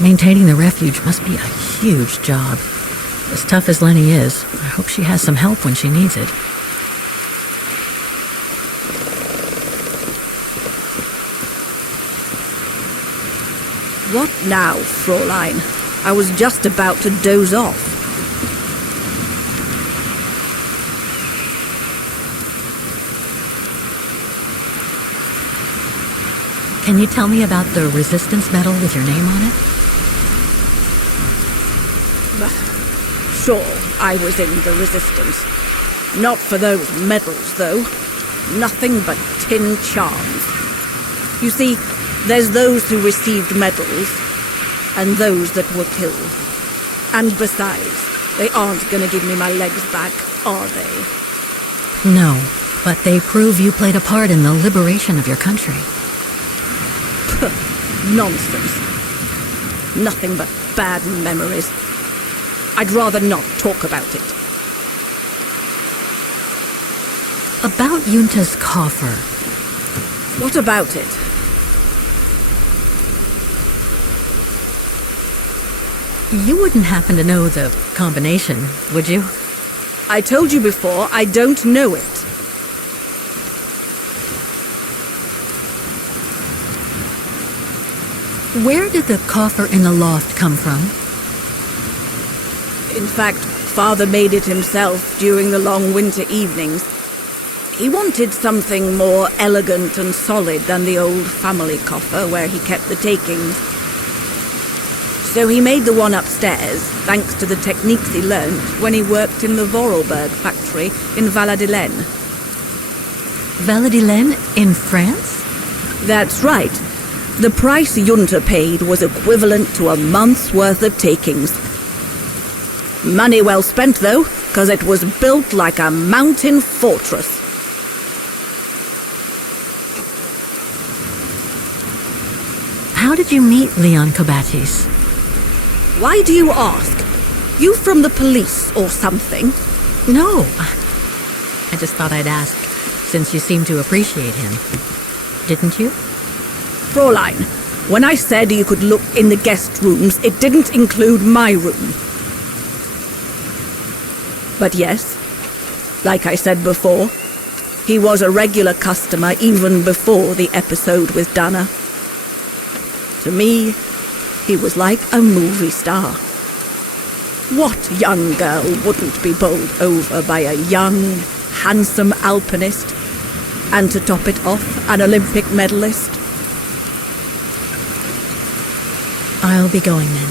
Maintaining the refuge must be a huge job. As tough as Lenny is, I hope she has some help when she needs it. What now, Fräulein? I was just about to doze off. Can you tell me about the resistance medal with your name on it? Sure, I was in the resistance. Not for those medals, though. Nothing but tin charms. You see, there's those who received medals, and those that were killed. And besides, they aren't going to give me my legs back, are they? No, but they prove you played a part in the liberation of your country. Nonsense. Nothing but bad memories. I'd rather not talk about it. About Yunta's coffer. What about it? You wouldn't happen to know the combination, would you? I told you before, I don't know it. Where did the coffer in the loft come from? In fact, Father made it himself during the long winter evenings. He wanted something more elegant and solid than the old family coffer where he kept the takings. So he made the one upstairs, thanks to the techniques he learned when he worked in the Vorarlberg factory in Valladolid. Valladolid in France? That's right. The price Junta paid was equivalent to a month's worth of takings. Money well spent, though, because it was built like a mountain fortress. How did you meet Leon Kobatis? Why do you ask? You from the police or something? No. I just thought I'd ask, since you seem to appreciate him. Didn't you? Fräulein, when I said you could look in the guest rooms, it didn't include my room. But yes, like I said before, he was a regular customer even before the episode with Dana. To me, he was like a movie star. What young girl wouldn't be bowled over by a young, handsome alpinist? And to top it off, an Olympic medalist? I'll be going then.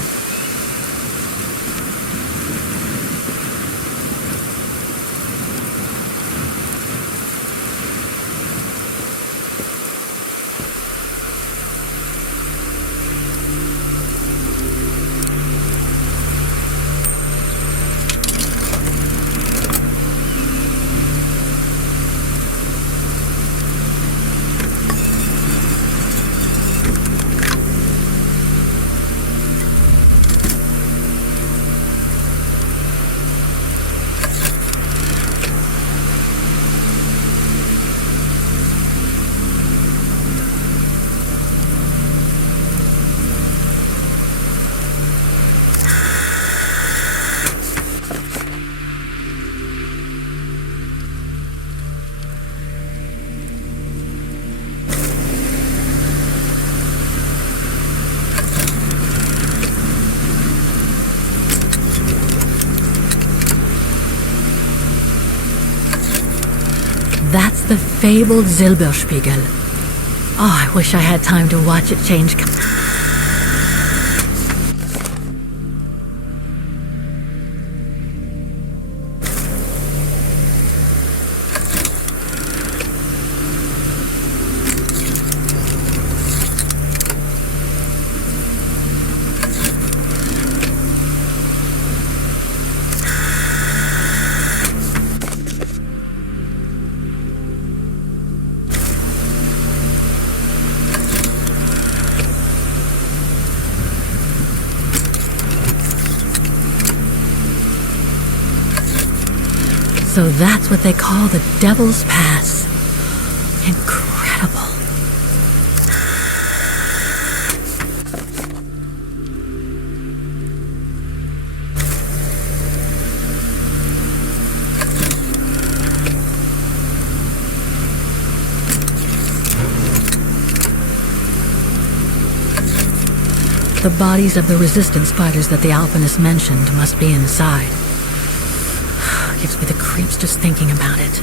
That's the fabled Silberspiegel. Oh, I wish I had time to watch it change. So that's what they call the Devil's Pass. Incredible. The bodies of the resistance fighters that the alpinist mentioned must be inside. Gives me the creeps just thinking about it.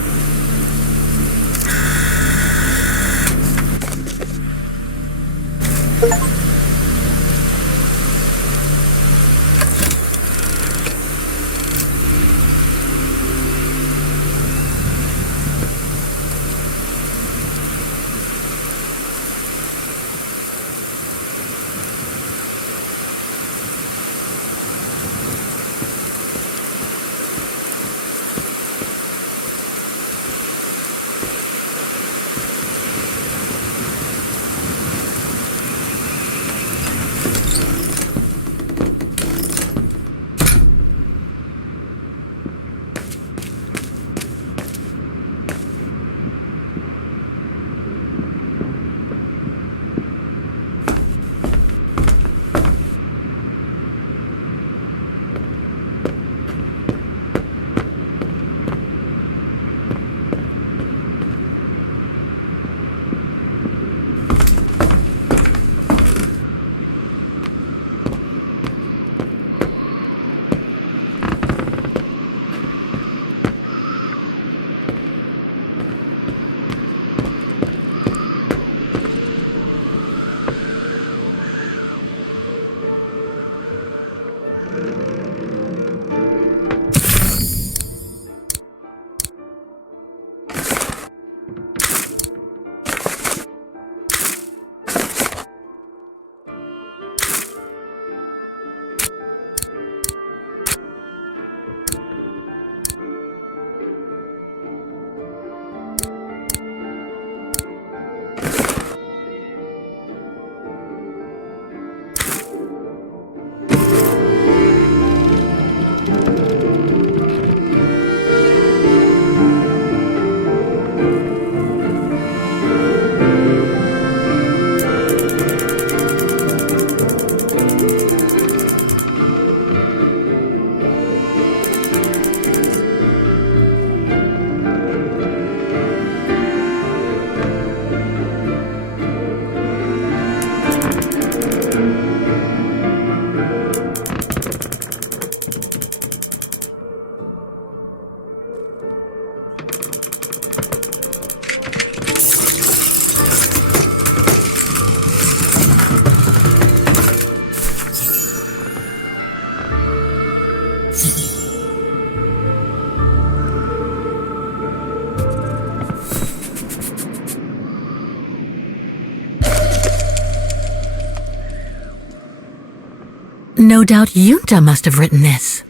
No doubt Junta must have written this.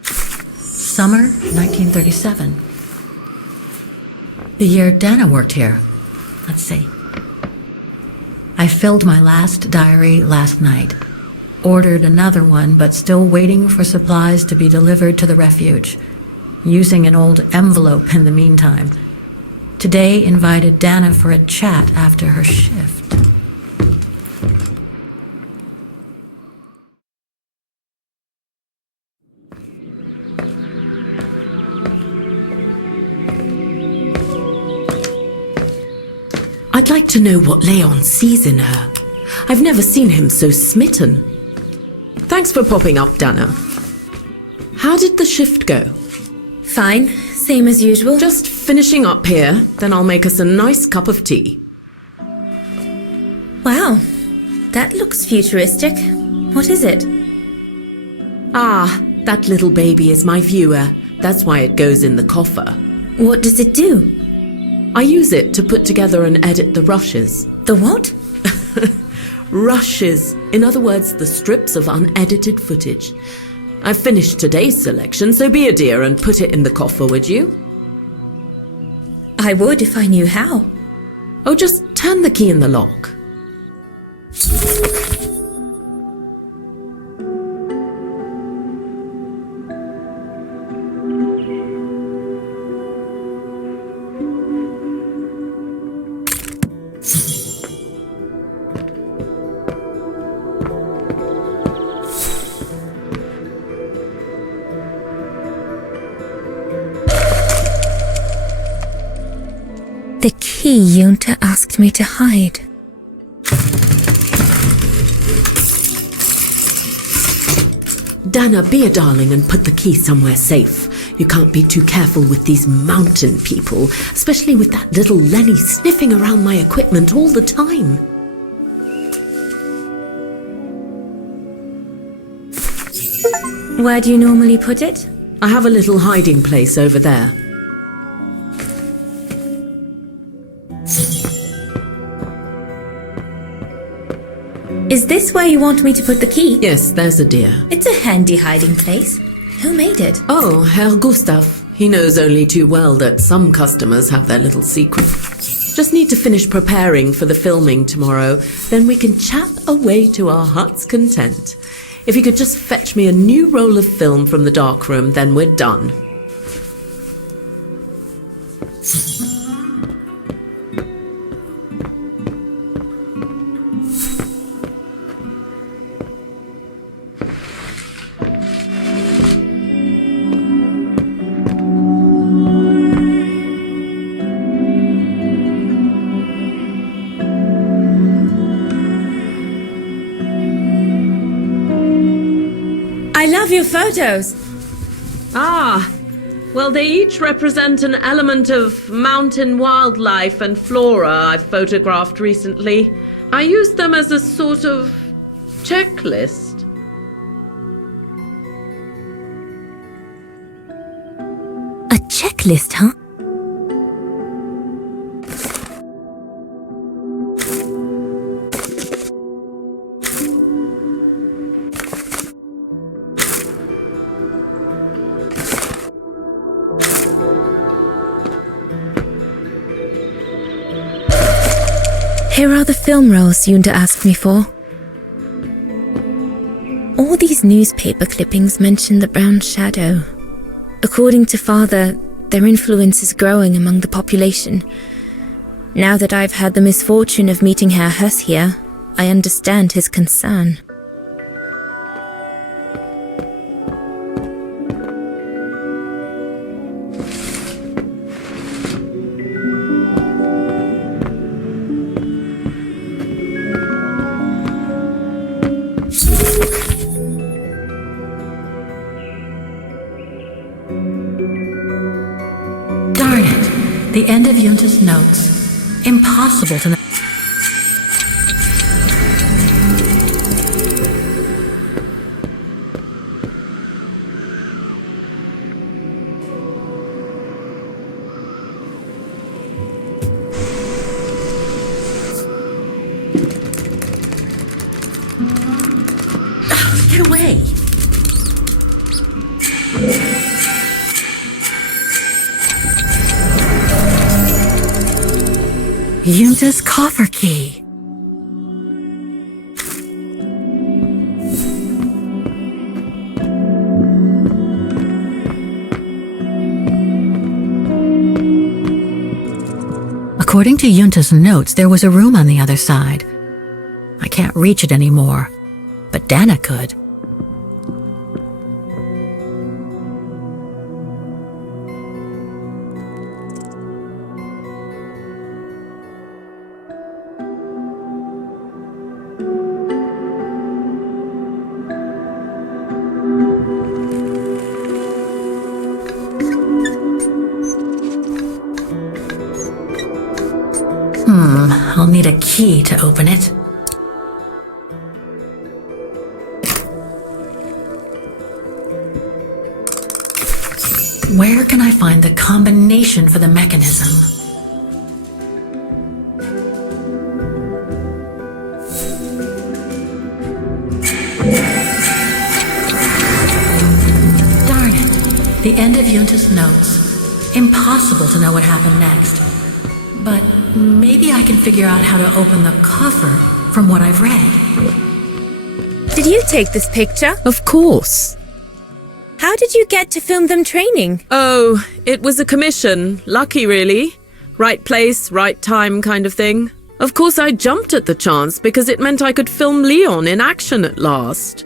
Summer 1937. The year Dana worked here. Let's see. I filled my last diary last night. Ordered another one, but still waiting for supplies to be delivered to the refuge. Using an old envelope in the meantime. Today invited Dana for a chat after her shift. I'd like to know what Leon sees in her. I've never seen him so smitten. Thanks for popping up, Dana. How did the shift go? Fine. Same as usual. Just finishing up here, then I'll make us a nice cup of tea. Wow, that looks futuristic. What is it? Ah, that little baby is my viewer. That's why it goes in the coffer. What does it do? I use it to put together and edit the rushes. The what? Rushes. In other words, the strips of unedited footage. I've finished today's selection, so be a dear and put it in the coffer, would you? I would if I knew how. Oh, just turn the key in the lock. The key Yunta asked me to hide. Dana, be a darling and put the key somewhere safe. You can't be too careful with these mountain people, especially with that little Lenny sniffing around my equipment all the time. Where do you normally put it? I have a little hiding place over there. Is this where you want me to put the key? Yes, there's a dear. It's a handy hiding place. Who made it? Oh, Herr Gustav. He knows only too well that some customers have their little secret. Just need to finish preparing for the filming tomorrow, then we can chat away to our heart's content. If you could just fetch me a new roll of film from the darkroom, then we're done. I love your photos. Ah, well, they each represent an element of mountain wildlife and flora I've photographed recently. I used them as a sort of checklist. A checklist, huh? Here are the film rolls Yunta asked me for. All these newspaper clippings mention the brown shadow. According to Father, their influence is growing among the population. Now that I've had the misfortune of meeting Herr Huss here, I understand his concern. Darn it. The end of Yunta's notes. Impossible to know. Get away! Yunta's coffer key. According to Yunta's notes, there was a room on the other side. I can't reach it anymore, but Dana could. I'll need a key to open it. Where can I find the combination for the mechanism? Darn it. The end of Yunta's notes. Impossible to know what happened next. But maybe I can figure out how to open the coffer from what I've read. Did you take this picture? Of course. How did you get to film them training? Oh, it was a commission. Lucky, really. Right place, right time kind of thing. Of course, I jumped at the chance because it meant I could film Leon in action at last.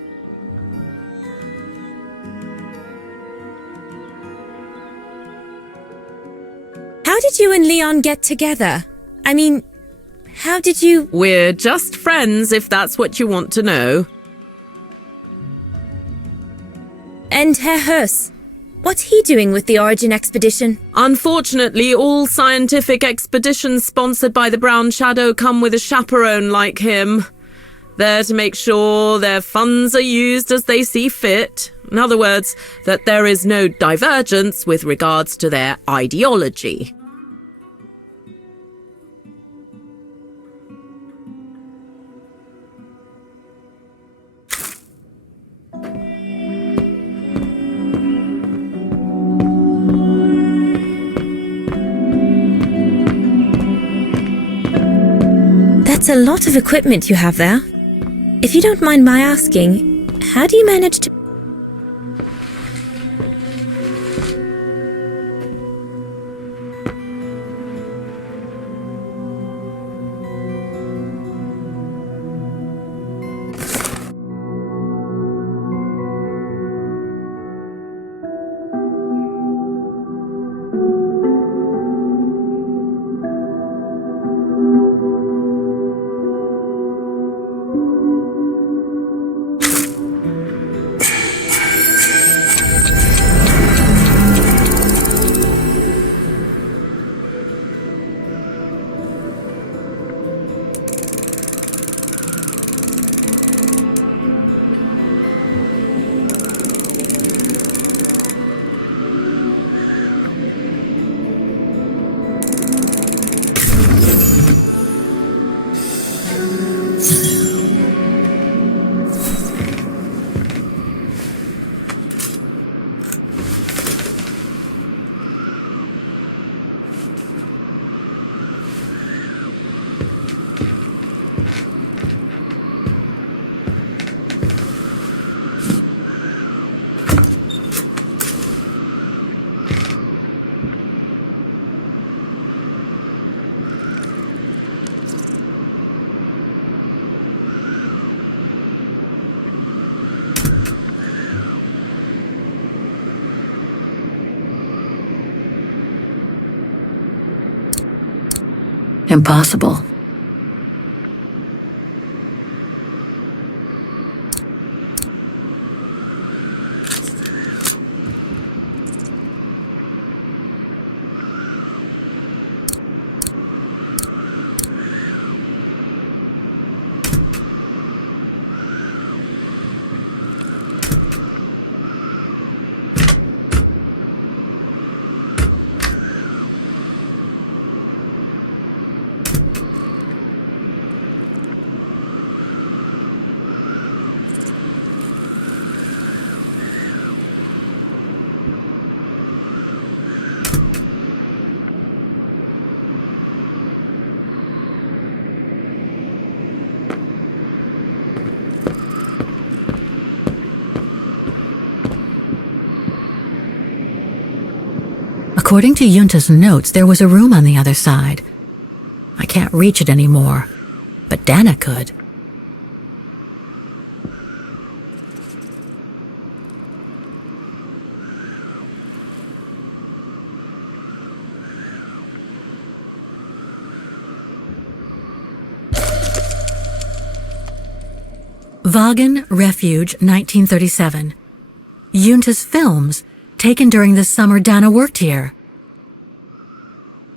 How did you and Leon get together? I mean, how did you... We're just friends, if that's what you want to know. And Herr Hurst, what's he doing with the Origin expedition? Unfortunately, all scientific expeditions sponsored by the Brown Shadow come with a chaperone like him. There to make sure their funds are used as they see fit. In other words, that there is no divergence with regards to their ideology. That's a lot of equipment you have there. If you don't mind my asking, how do you manage to... Impossible. According to Yunta's notes, there was a room on the other side. I can't reach it anymore, but Dana could. Vaughan Refuge, 1937. Yunta's films, taken during the summer Dana worked here.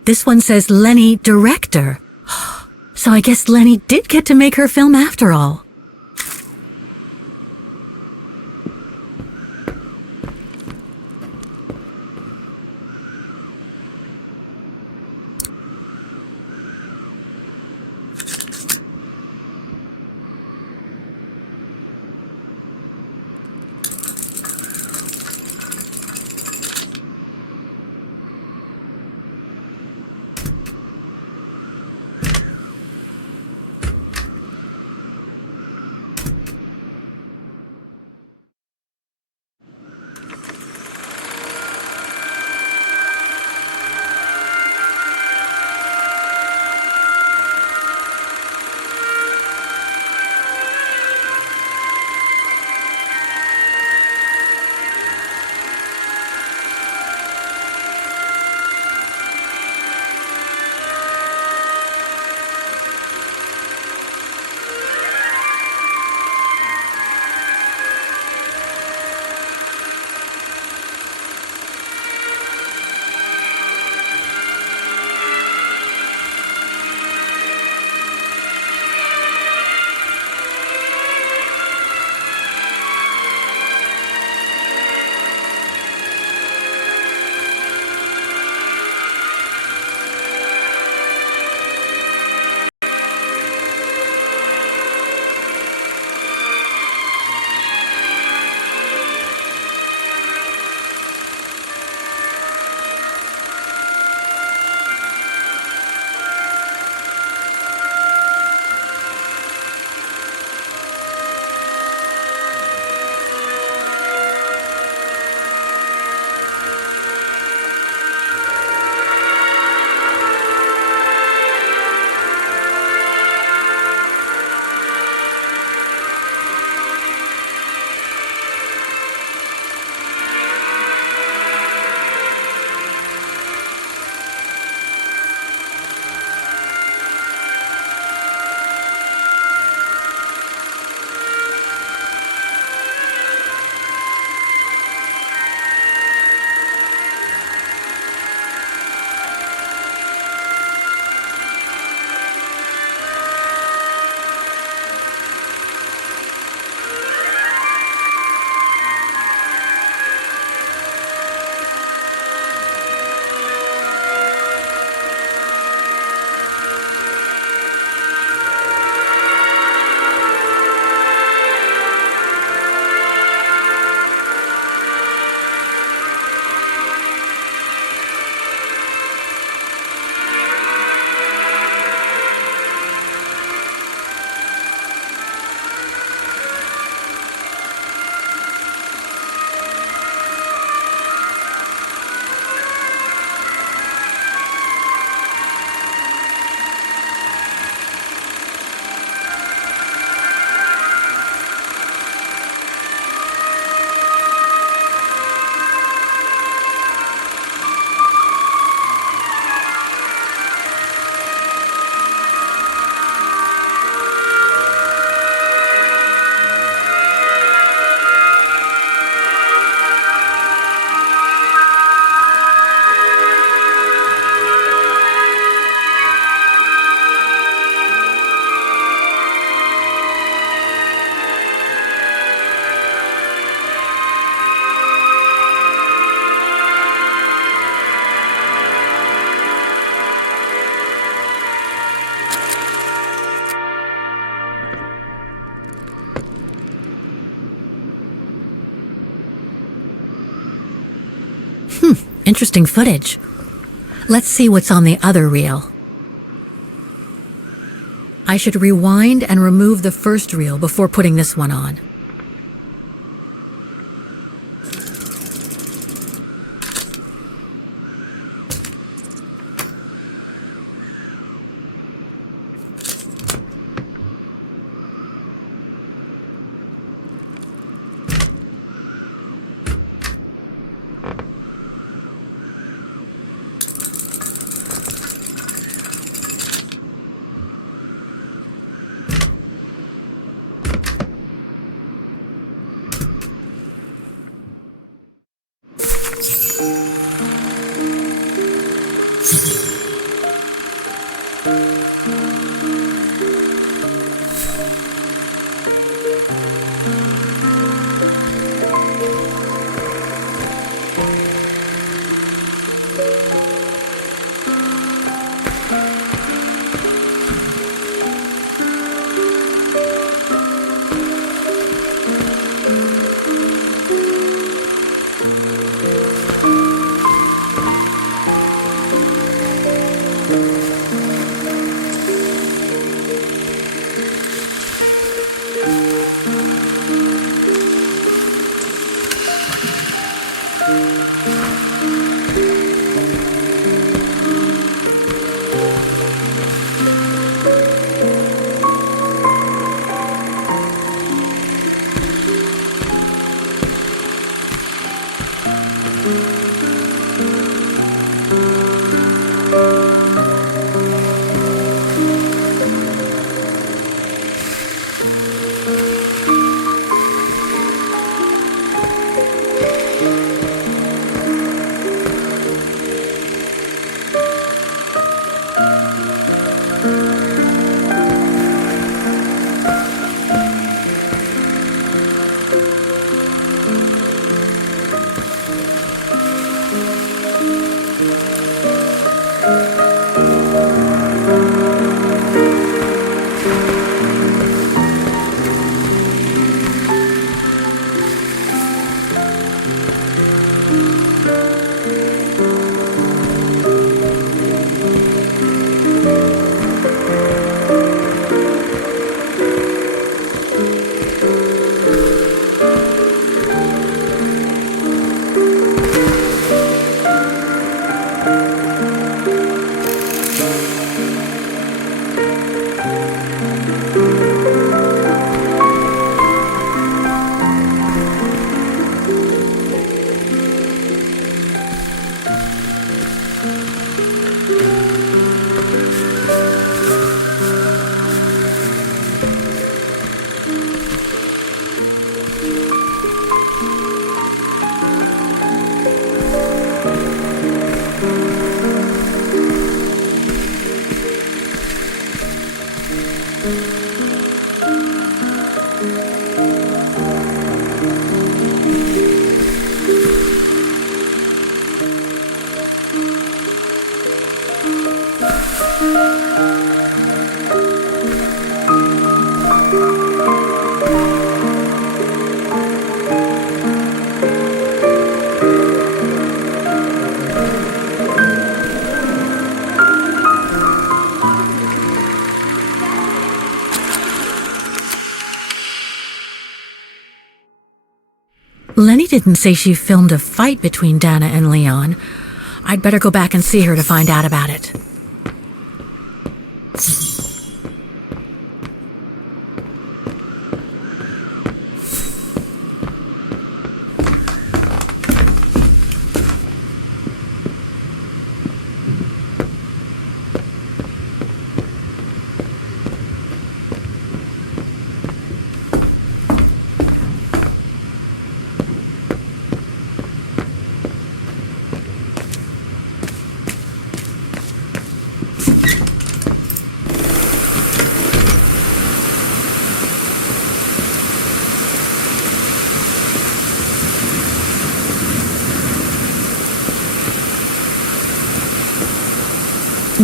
This one says Lenny, director. So I guess Lenny did get to make her film after all. Interesting footage. Let's see what's on the other reel. I should rewind and remove the first reel before putting this one on. Lenny didn't say she filmed a fight between Dana and Leon. I'd better go back and see her to find out about it.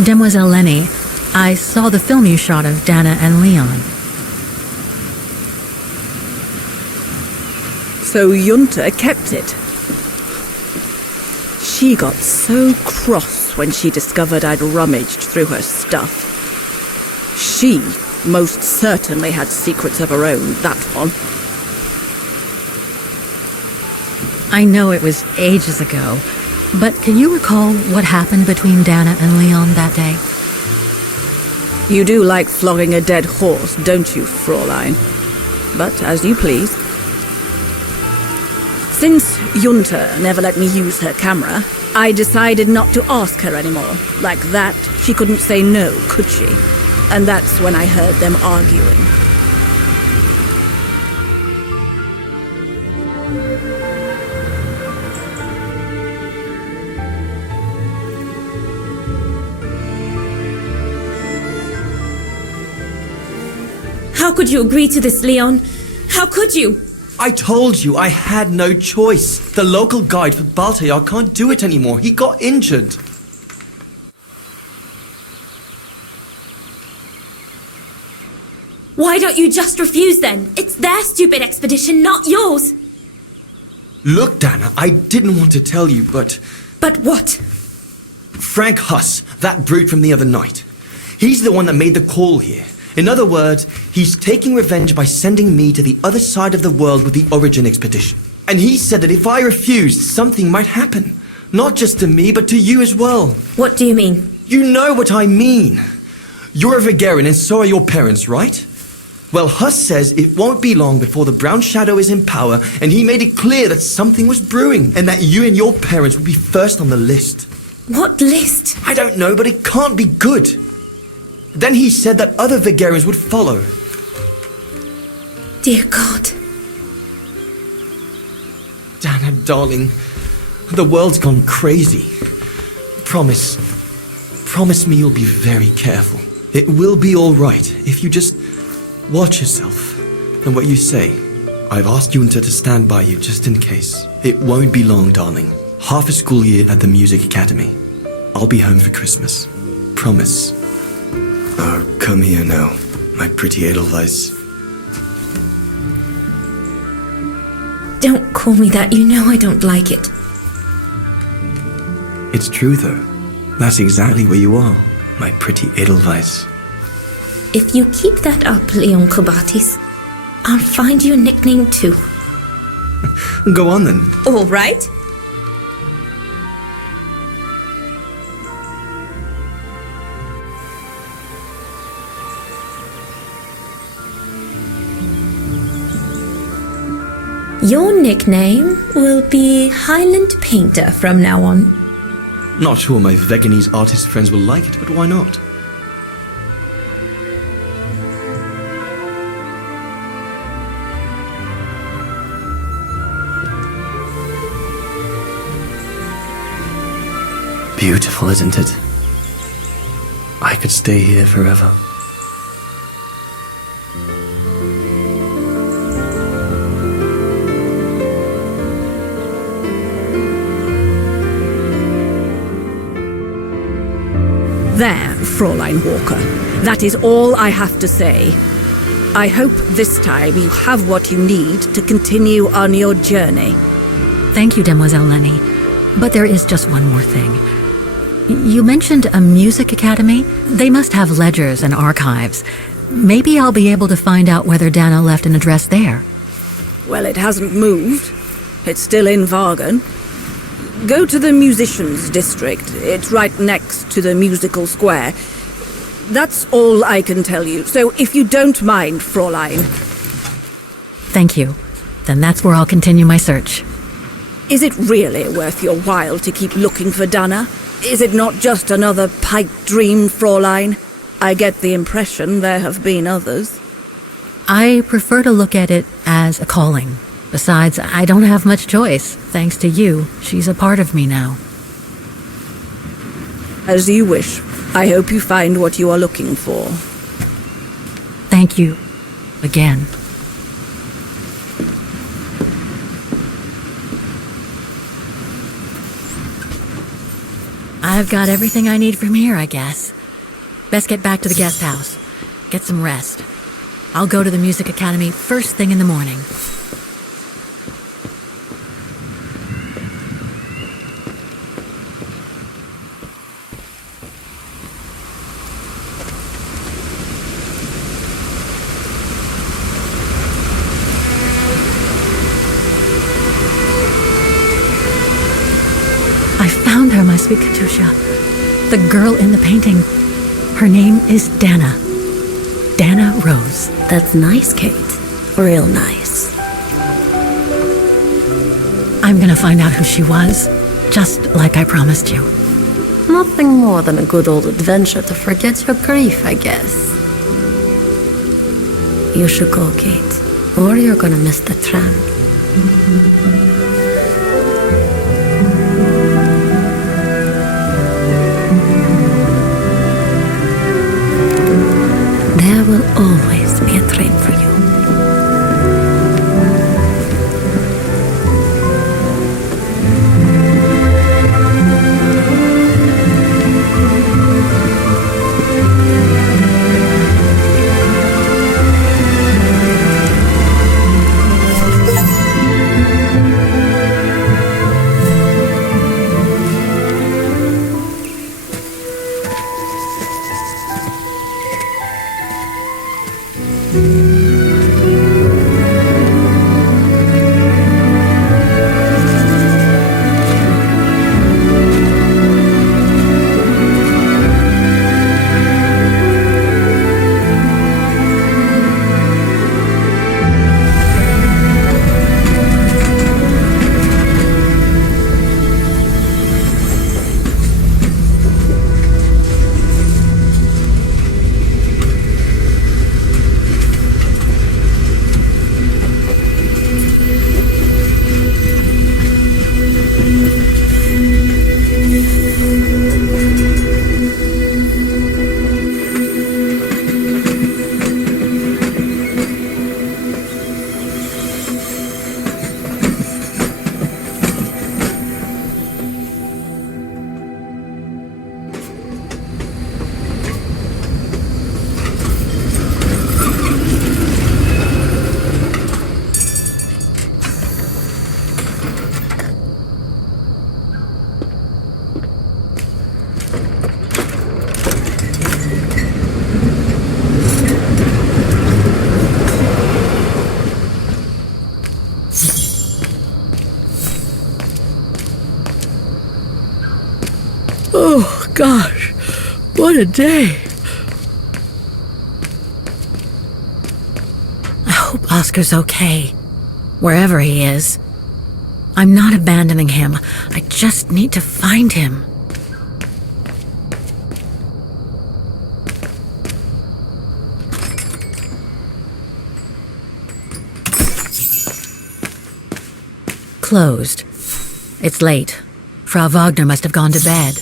Demoiselle Lenny, I saw the film you shot of Dana and Leon. So Junta kept it. She got so cross when she discovered I'd rummaged through her stuff. She most certainly had secrets of her own, that one. I know it was ages ago, but can you recall what happened between Dana and Leon that day? You do like flogging a dead horse, don't you, Fraulein? But as you please. Since Junta never let me use her camera, I decided not to ask her anymore. Like that, she couldn't say no, could she? And that's when I heard them arguing. How could you agree to this, Leon? How could you? I told you I had no choice. The local guide for Baltayar can't do it anymore. He got injured. Why don't you just refuse then? It's their stupid expedition, not yours. Look, Dana, I didn't want to tell you, but... But what? Frank Huss, that brute from the other night. He's the one that made the call here. In other words, he's taking revenge by sending me to the other side of the world with the Origin expedition. And he said that if I refused, something might happen. Not just to me, but to you as well. What do you mean? You know what I mean. You're a Vigarian and so are your parents, right? Well, Huss says it won't be long before the Brown Shadow is in power, and he made it clear that something was brewing, and that you and your parents would be first on the list. What list? I don't know, but it can't be good. Then he said that other Vigarians would follow. Dear God. Dana, darling, the world's gone crazy. Promise me you'll be very careful. It will be all right if you just watch yourself and what you say. I've asked Junta to stand by you just in case. It won't be long, darling. Half a school year at the Music Academy. I'll be home for Christmas. Promise. Oh, come here now, my pretty Edelweiss. Don't call me that. You know I don't like it. It's true, though. That's exactly where you are, my pretty Edelweiss. If you keep that up, Leon Kobatis, I'll find you a nickname too. Go on then. All right. Your nickname will be Highland Painter from now on. Not sure my Veganese artist friends will like it, but why not? Beautiful, isn't it? I could stay here forever. There, Fräulein Walker. That is all I have to say. I hope this time you have what you need to continue on your journey. Thank you, Demoiselle Lenny. But there is just one more thing. You mentioned a music academy? They must have ledgers and archives. Maybe I'll be able to find out whether Dana left an address there. Well, it hasn't moved. It's still in Vargan. Go to the musicians' district. It's right next to the musical square. That's all I can tell you. So if you don't mind, Fräulein. Thank you. Then that's where I'll continue my search. Is it really worth your while to keep looking for Dana? Is it not just another pipe dream, Fräulein? I get the impression there have been others. I prefer to look at it as a calling. Besides, I don't have much choice. Thanks to you, she's a part of me now. As you wish. I hope you find what you are looking for. Thank you. Again. I've got everything I need from here, I guess. Best get back to the guest house. Get some rest. I'll go to the Music Academy first thing in the morning. Found her, my sweet Katusha. The girl in the painting. Her name is Dana. Dana Rose. That's nice, Kate. Real nice. I'm gonna find out who she was, just like I promised you. Nothing more than a good old adventure to forget your grief, I guess. You should go, Kate, or you're gonna miss the tram. There will always be a train for you. Oh, gosh. What a day. I hope Oscar's okay, wherever he is. I'm not abandoning him. I just need to find him. Closed. It's late. Frau Wagner must have gone to bed.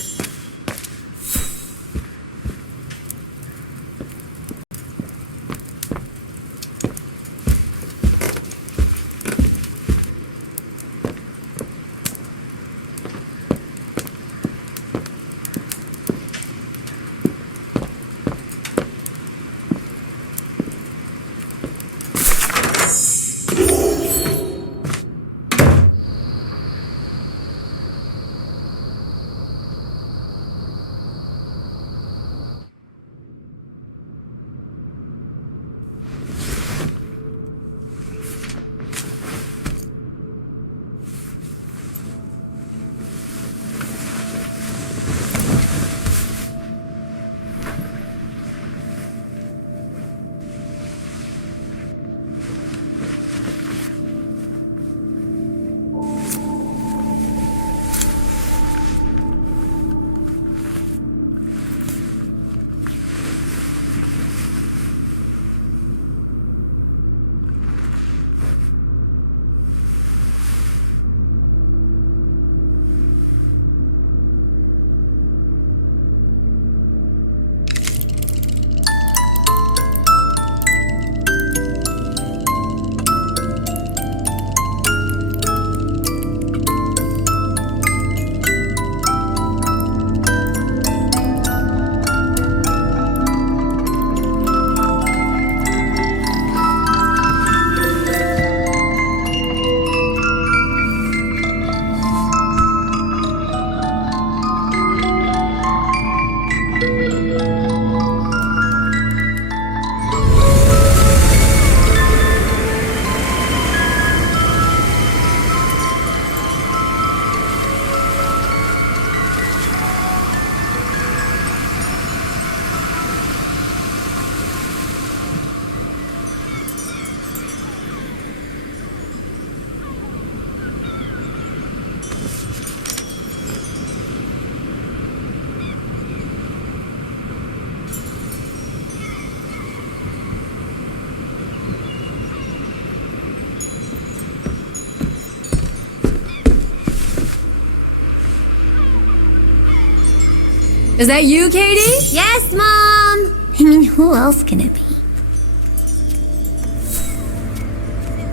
Is that you, Katie? Yes, Mom! I mean, who else can it be?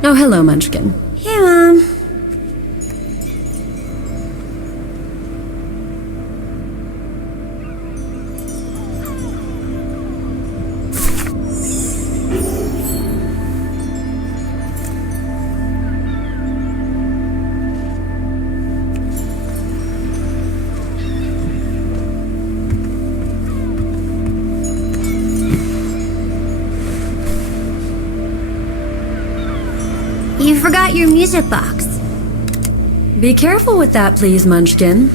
Oh, hello, Munchkin. Hey, Mom. You forgot your music box. Be careful with that, please, Munchkin.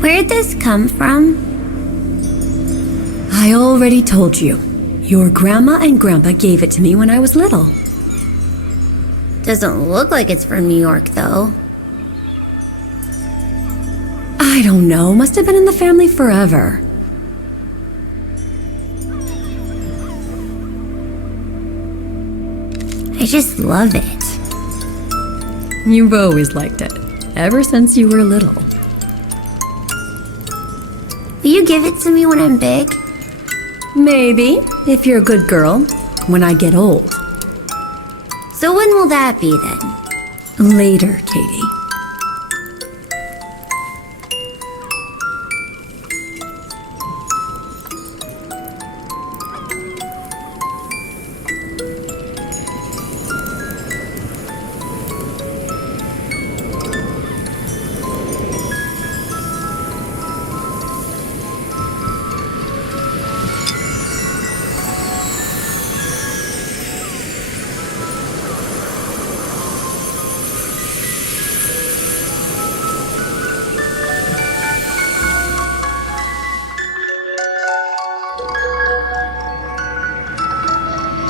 Where'd this come from? I already told you. Your grandma and grandpa gave it to me when I was little. Doesn't look like it's from New York, though. I don't know. Must have been in the family forever. I just love it. You've always liked it. Ever since you were little. Will you give it to me when I'm big? Maybe, if you're a good girl, when I get old. So when will that be then? Later, Katie.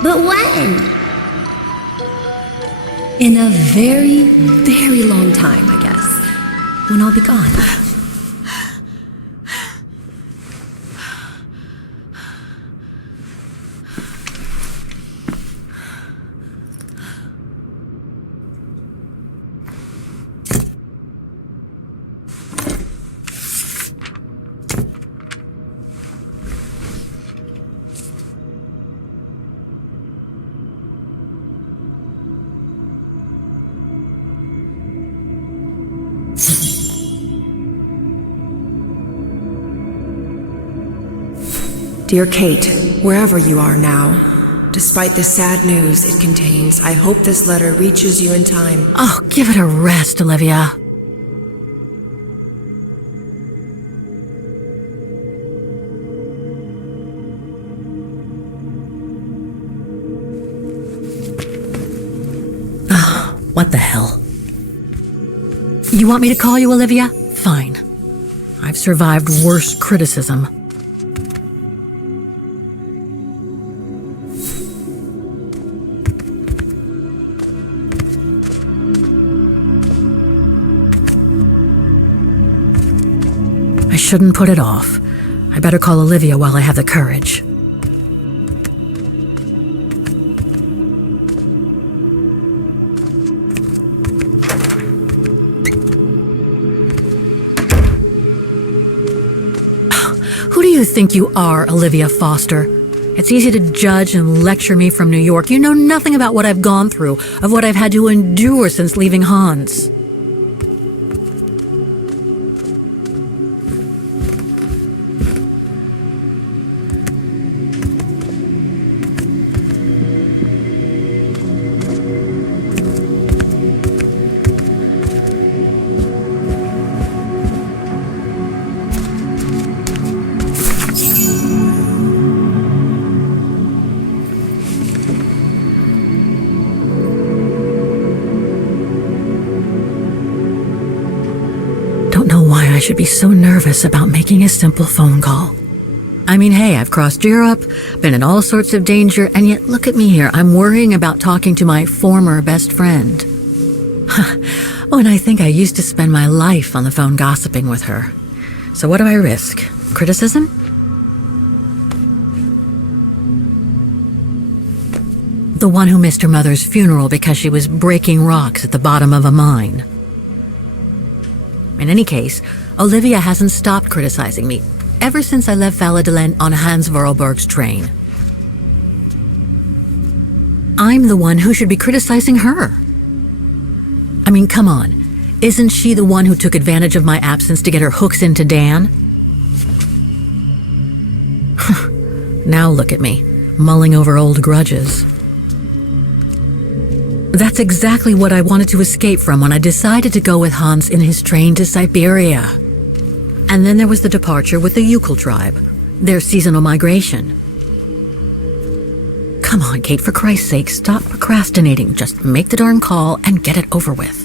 But when? In a very, very long time, I guess. When I'll be gone. Dear Kate, wherever you are now, despite the sad news it contains, I hope this letter reaches you in time. Oh, give it a rest, Olivia. Oh, what the hell? You want me to call you Olivia? Fine. I've survived worse criticism. I shouldn't put it off. I better call Olivia while I have the courage. Who do you think you are, Olivia Foster? It's easy to judge and lecture me from New York. You know nothing about what I've gone through, of what I've had to endure since leaving Hans. I should be so nervous about making a simple phone call. I mean, hey, I've crossed Europe, been in all sorts of danger, and yet look at me here. I'm worrying about talking to my former best friend. When I think I used to spend my life on the phone gossiping with her. So what do I risk? Criticism? The one who missed her mother's funeral because she was breaking rocks at the bottom of a mine. In any case, Olivia hasn't stopped criticizing me ever since I left Valladolid on Hans Vorarlberg's train. I'm the one who should be criticizing her. I mean, come on. Isn't she the one who took advantage of my absence to get her hooks into Dan? Now look at me, mulling over old grudges. That's exactly what I wanted to escape from when I decided to go with Hans in his train to Syberia. And then there was the departure with the Yukon tribe, their seasonal migration. Come on, Kate, for Christ's sake, stop procrastinating. Just make the darn call and get it over with.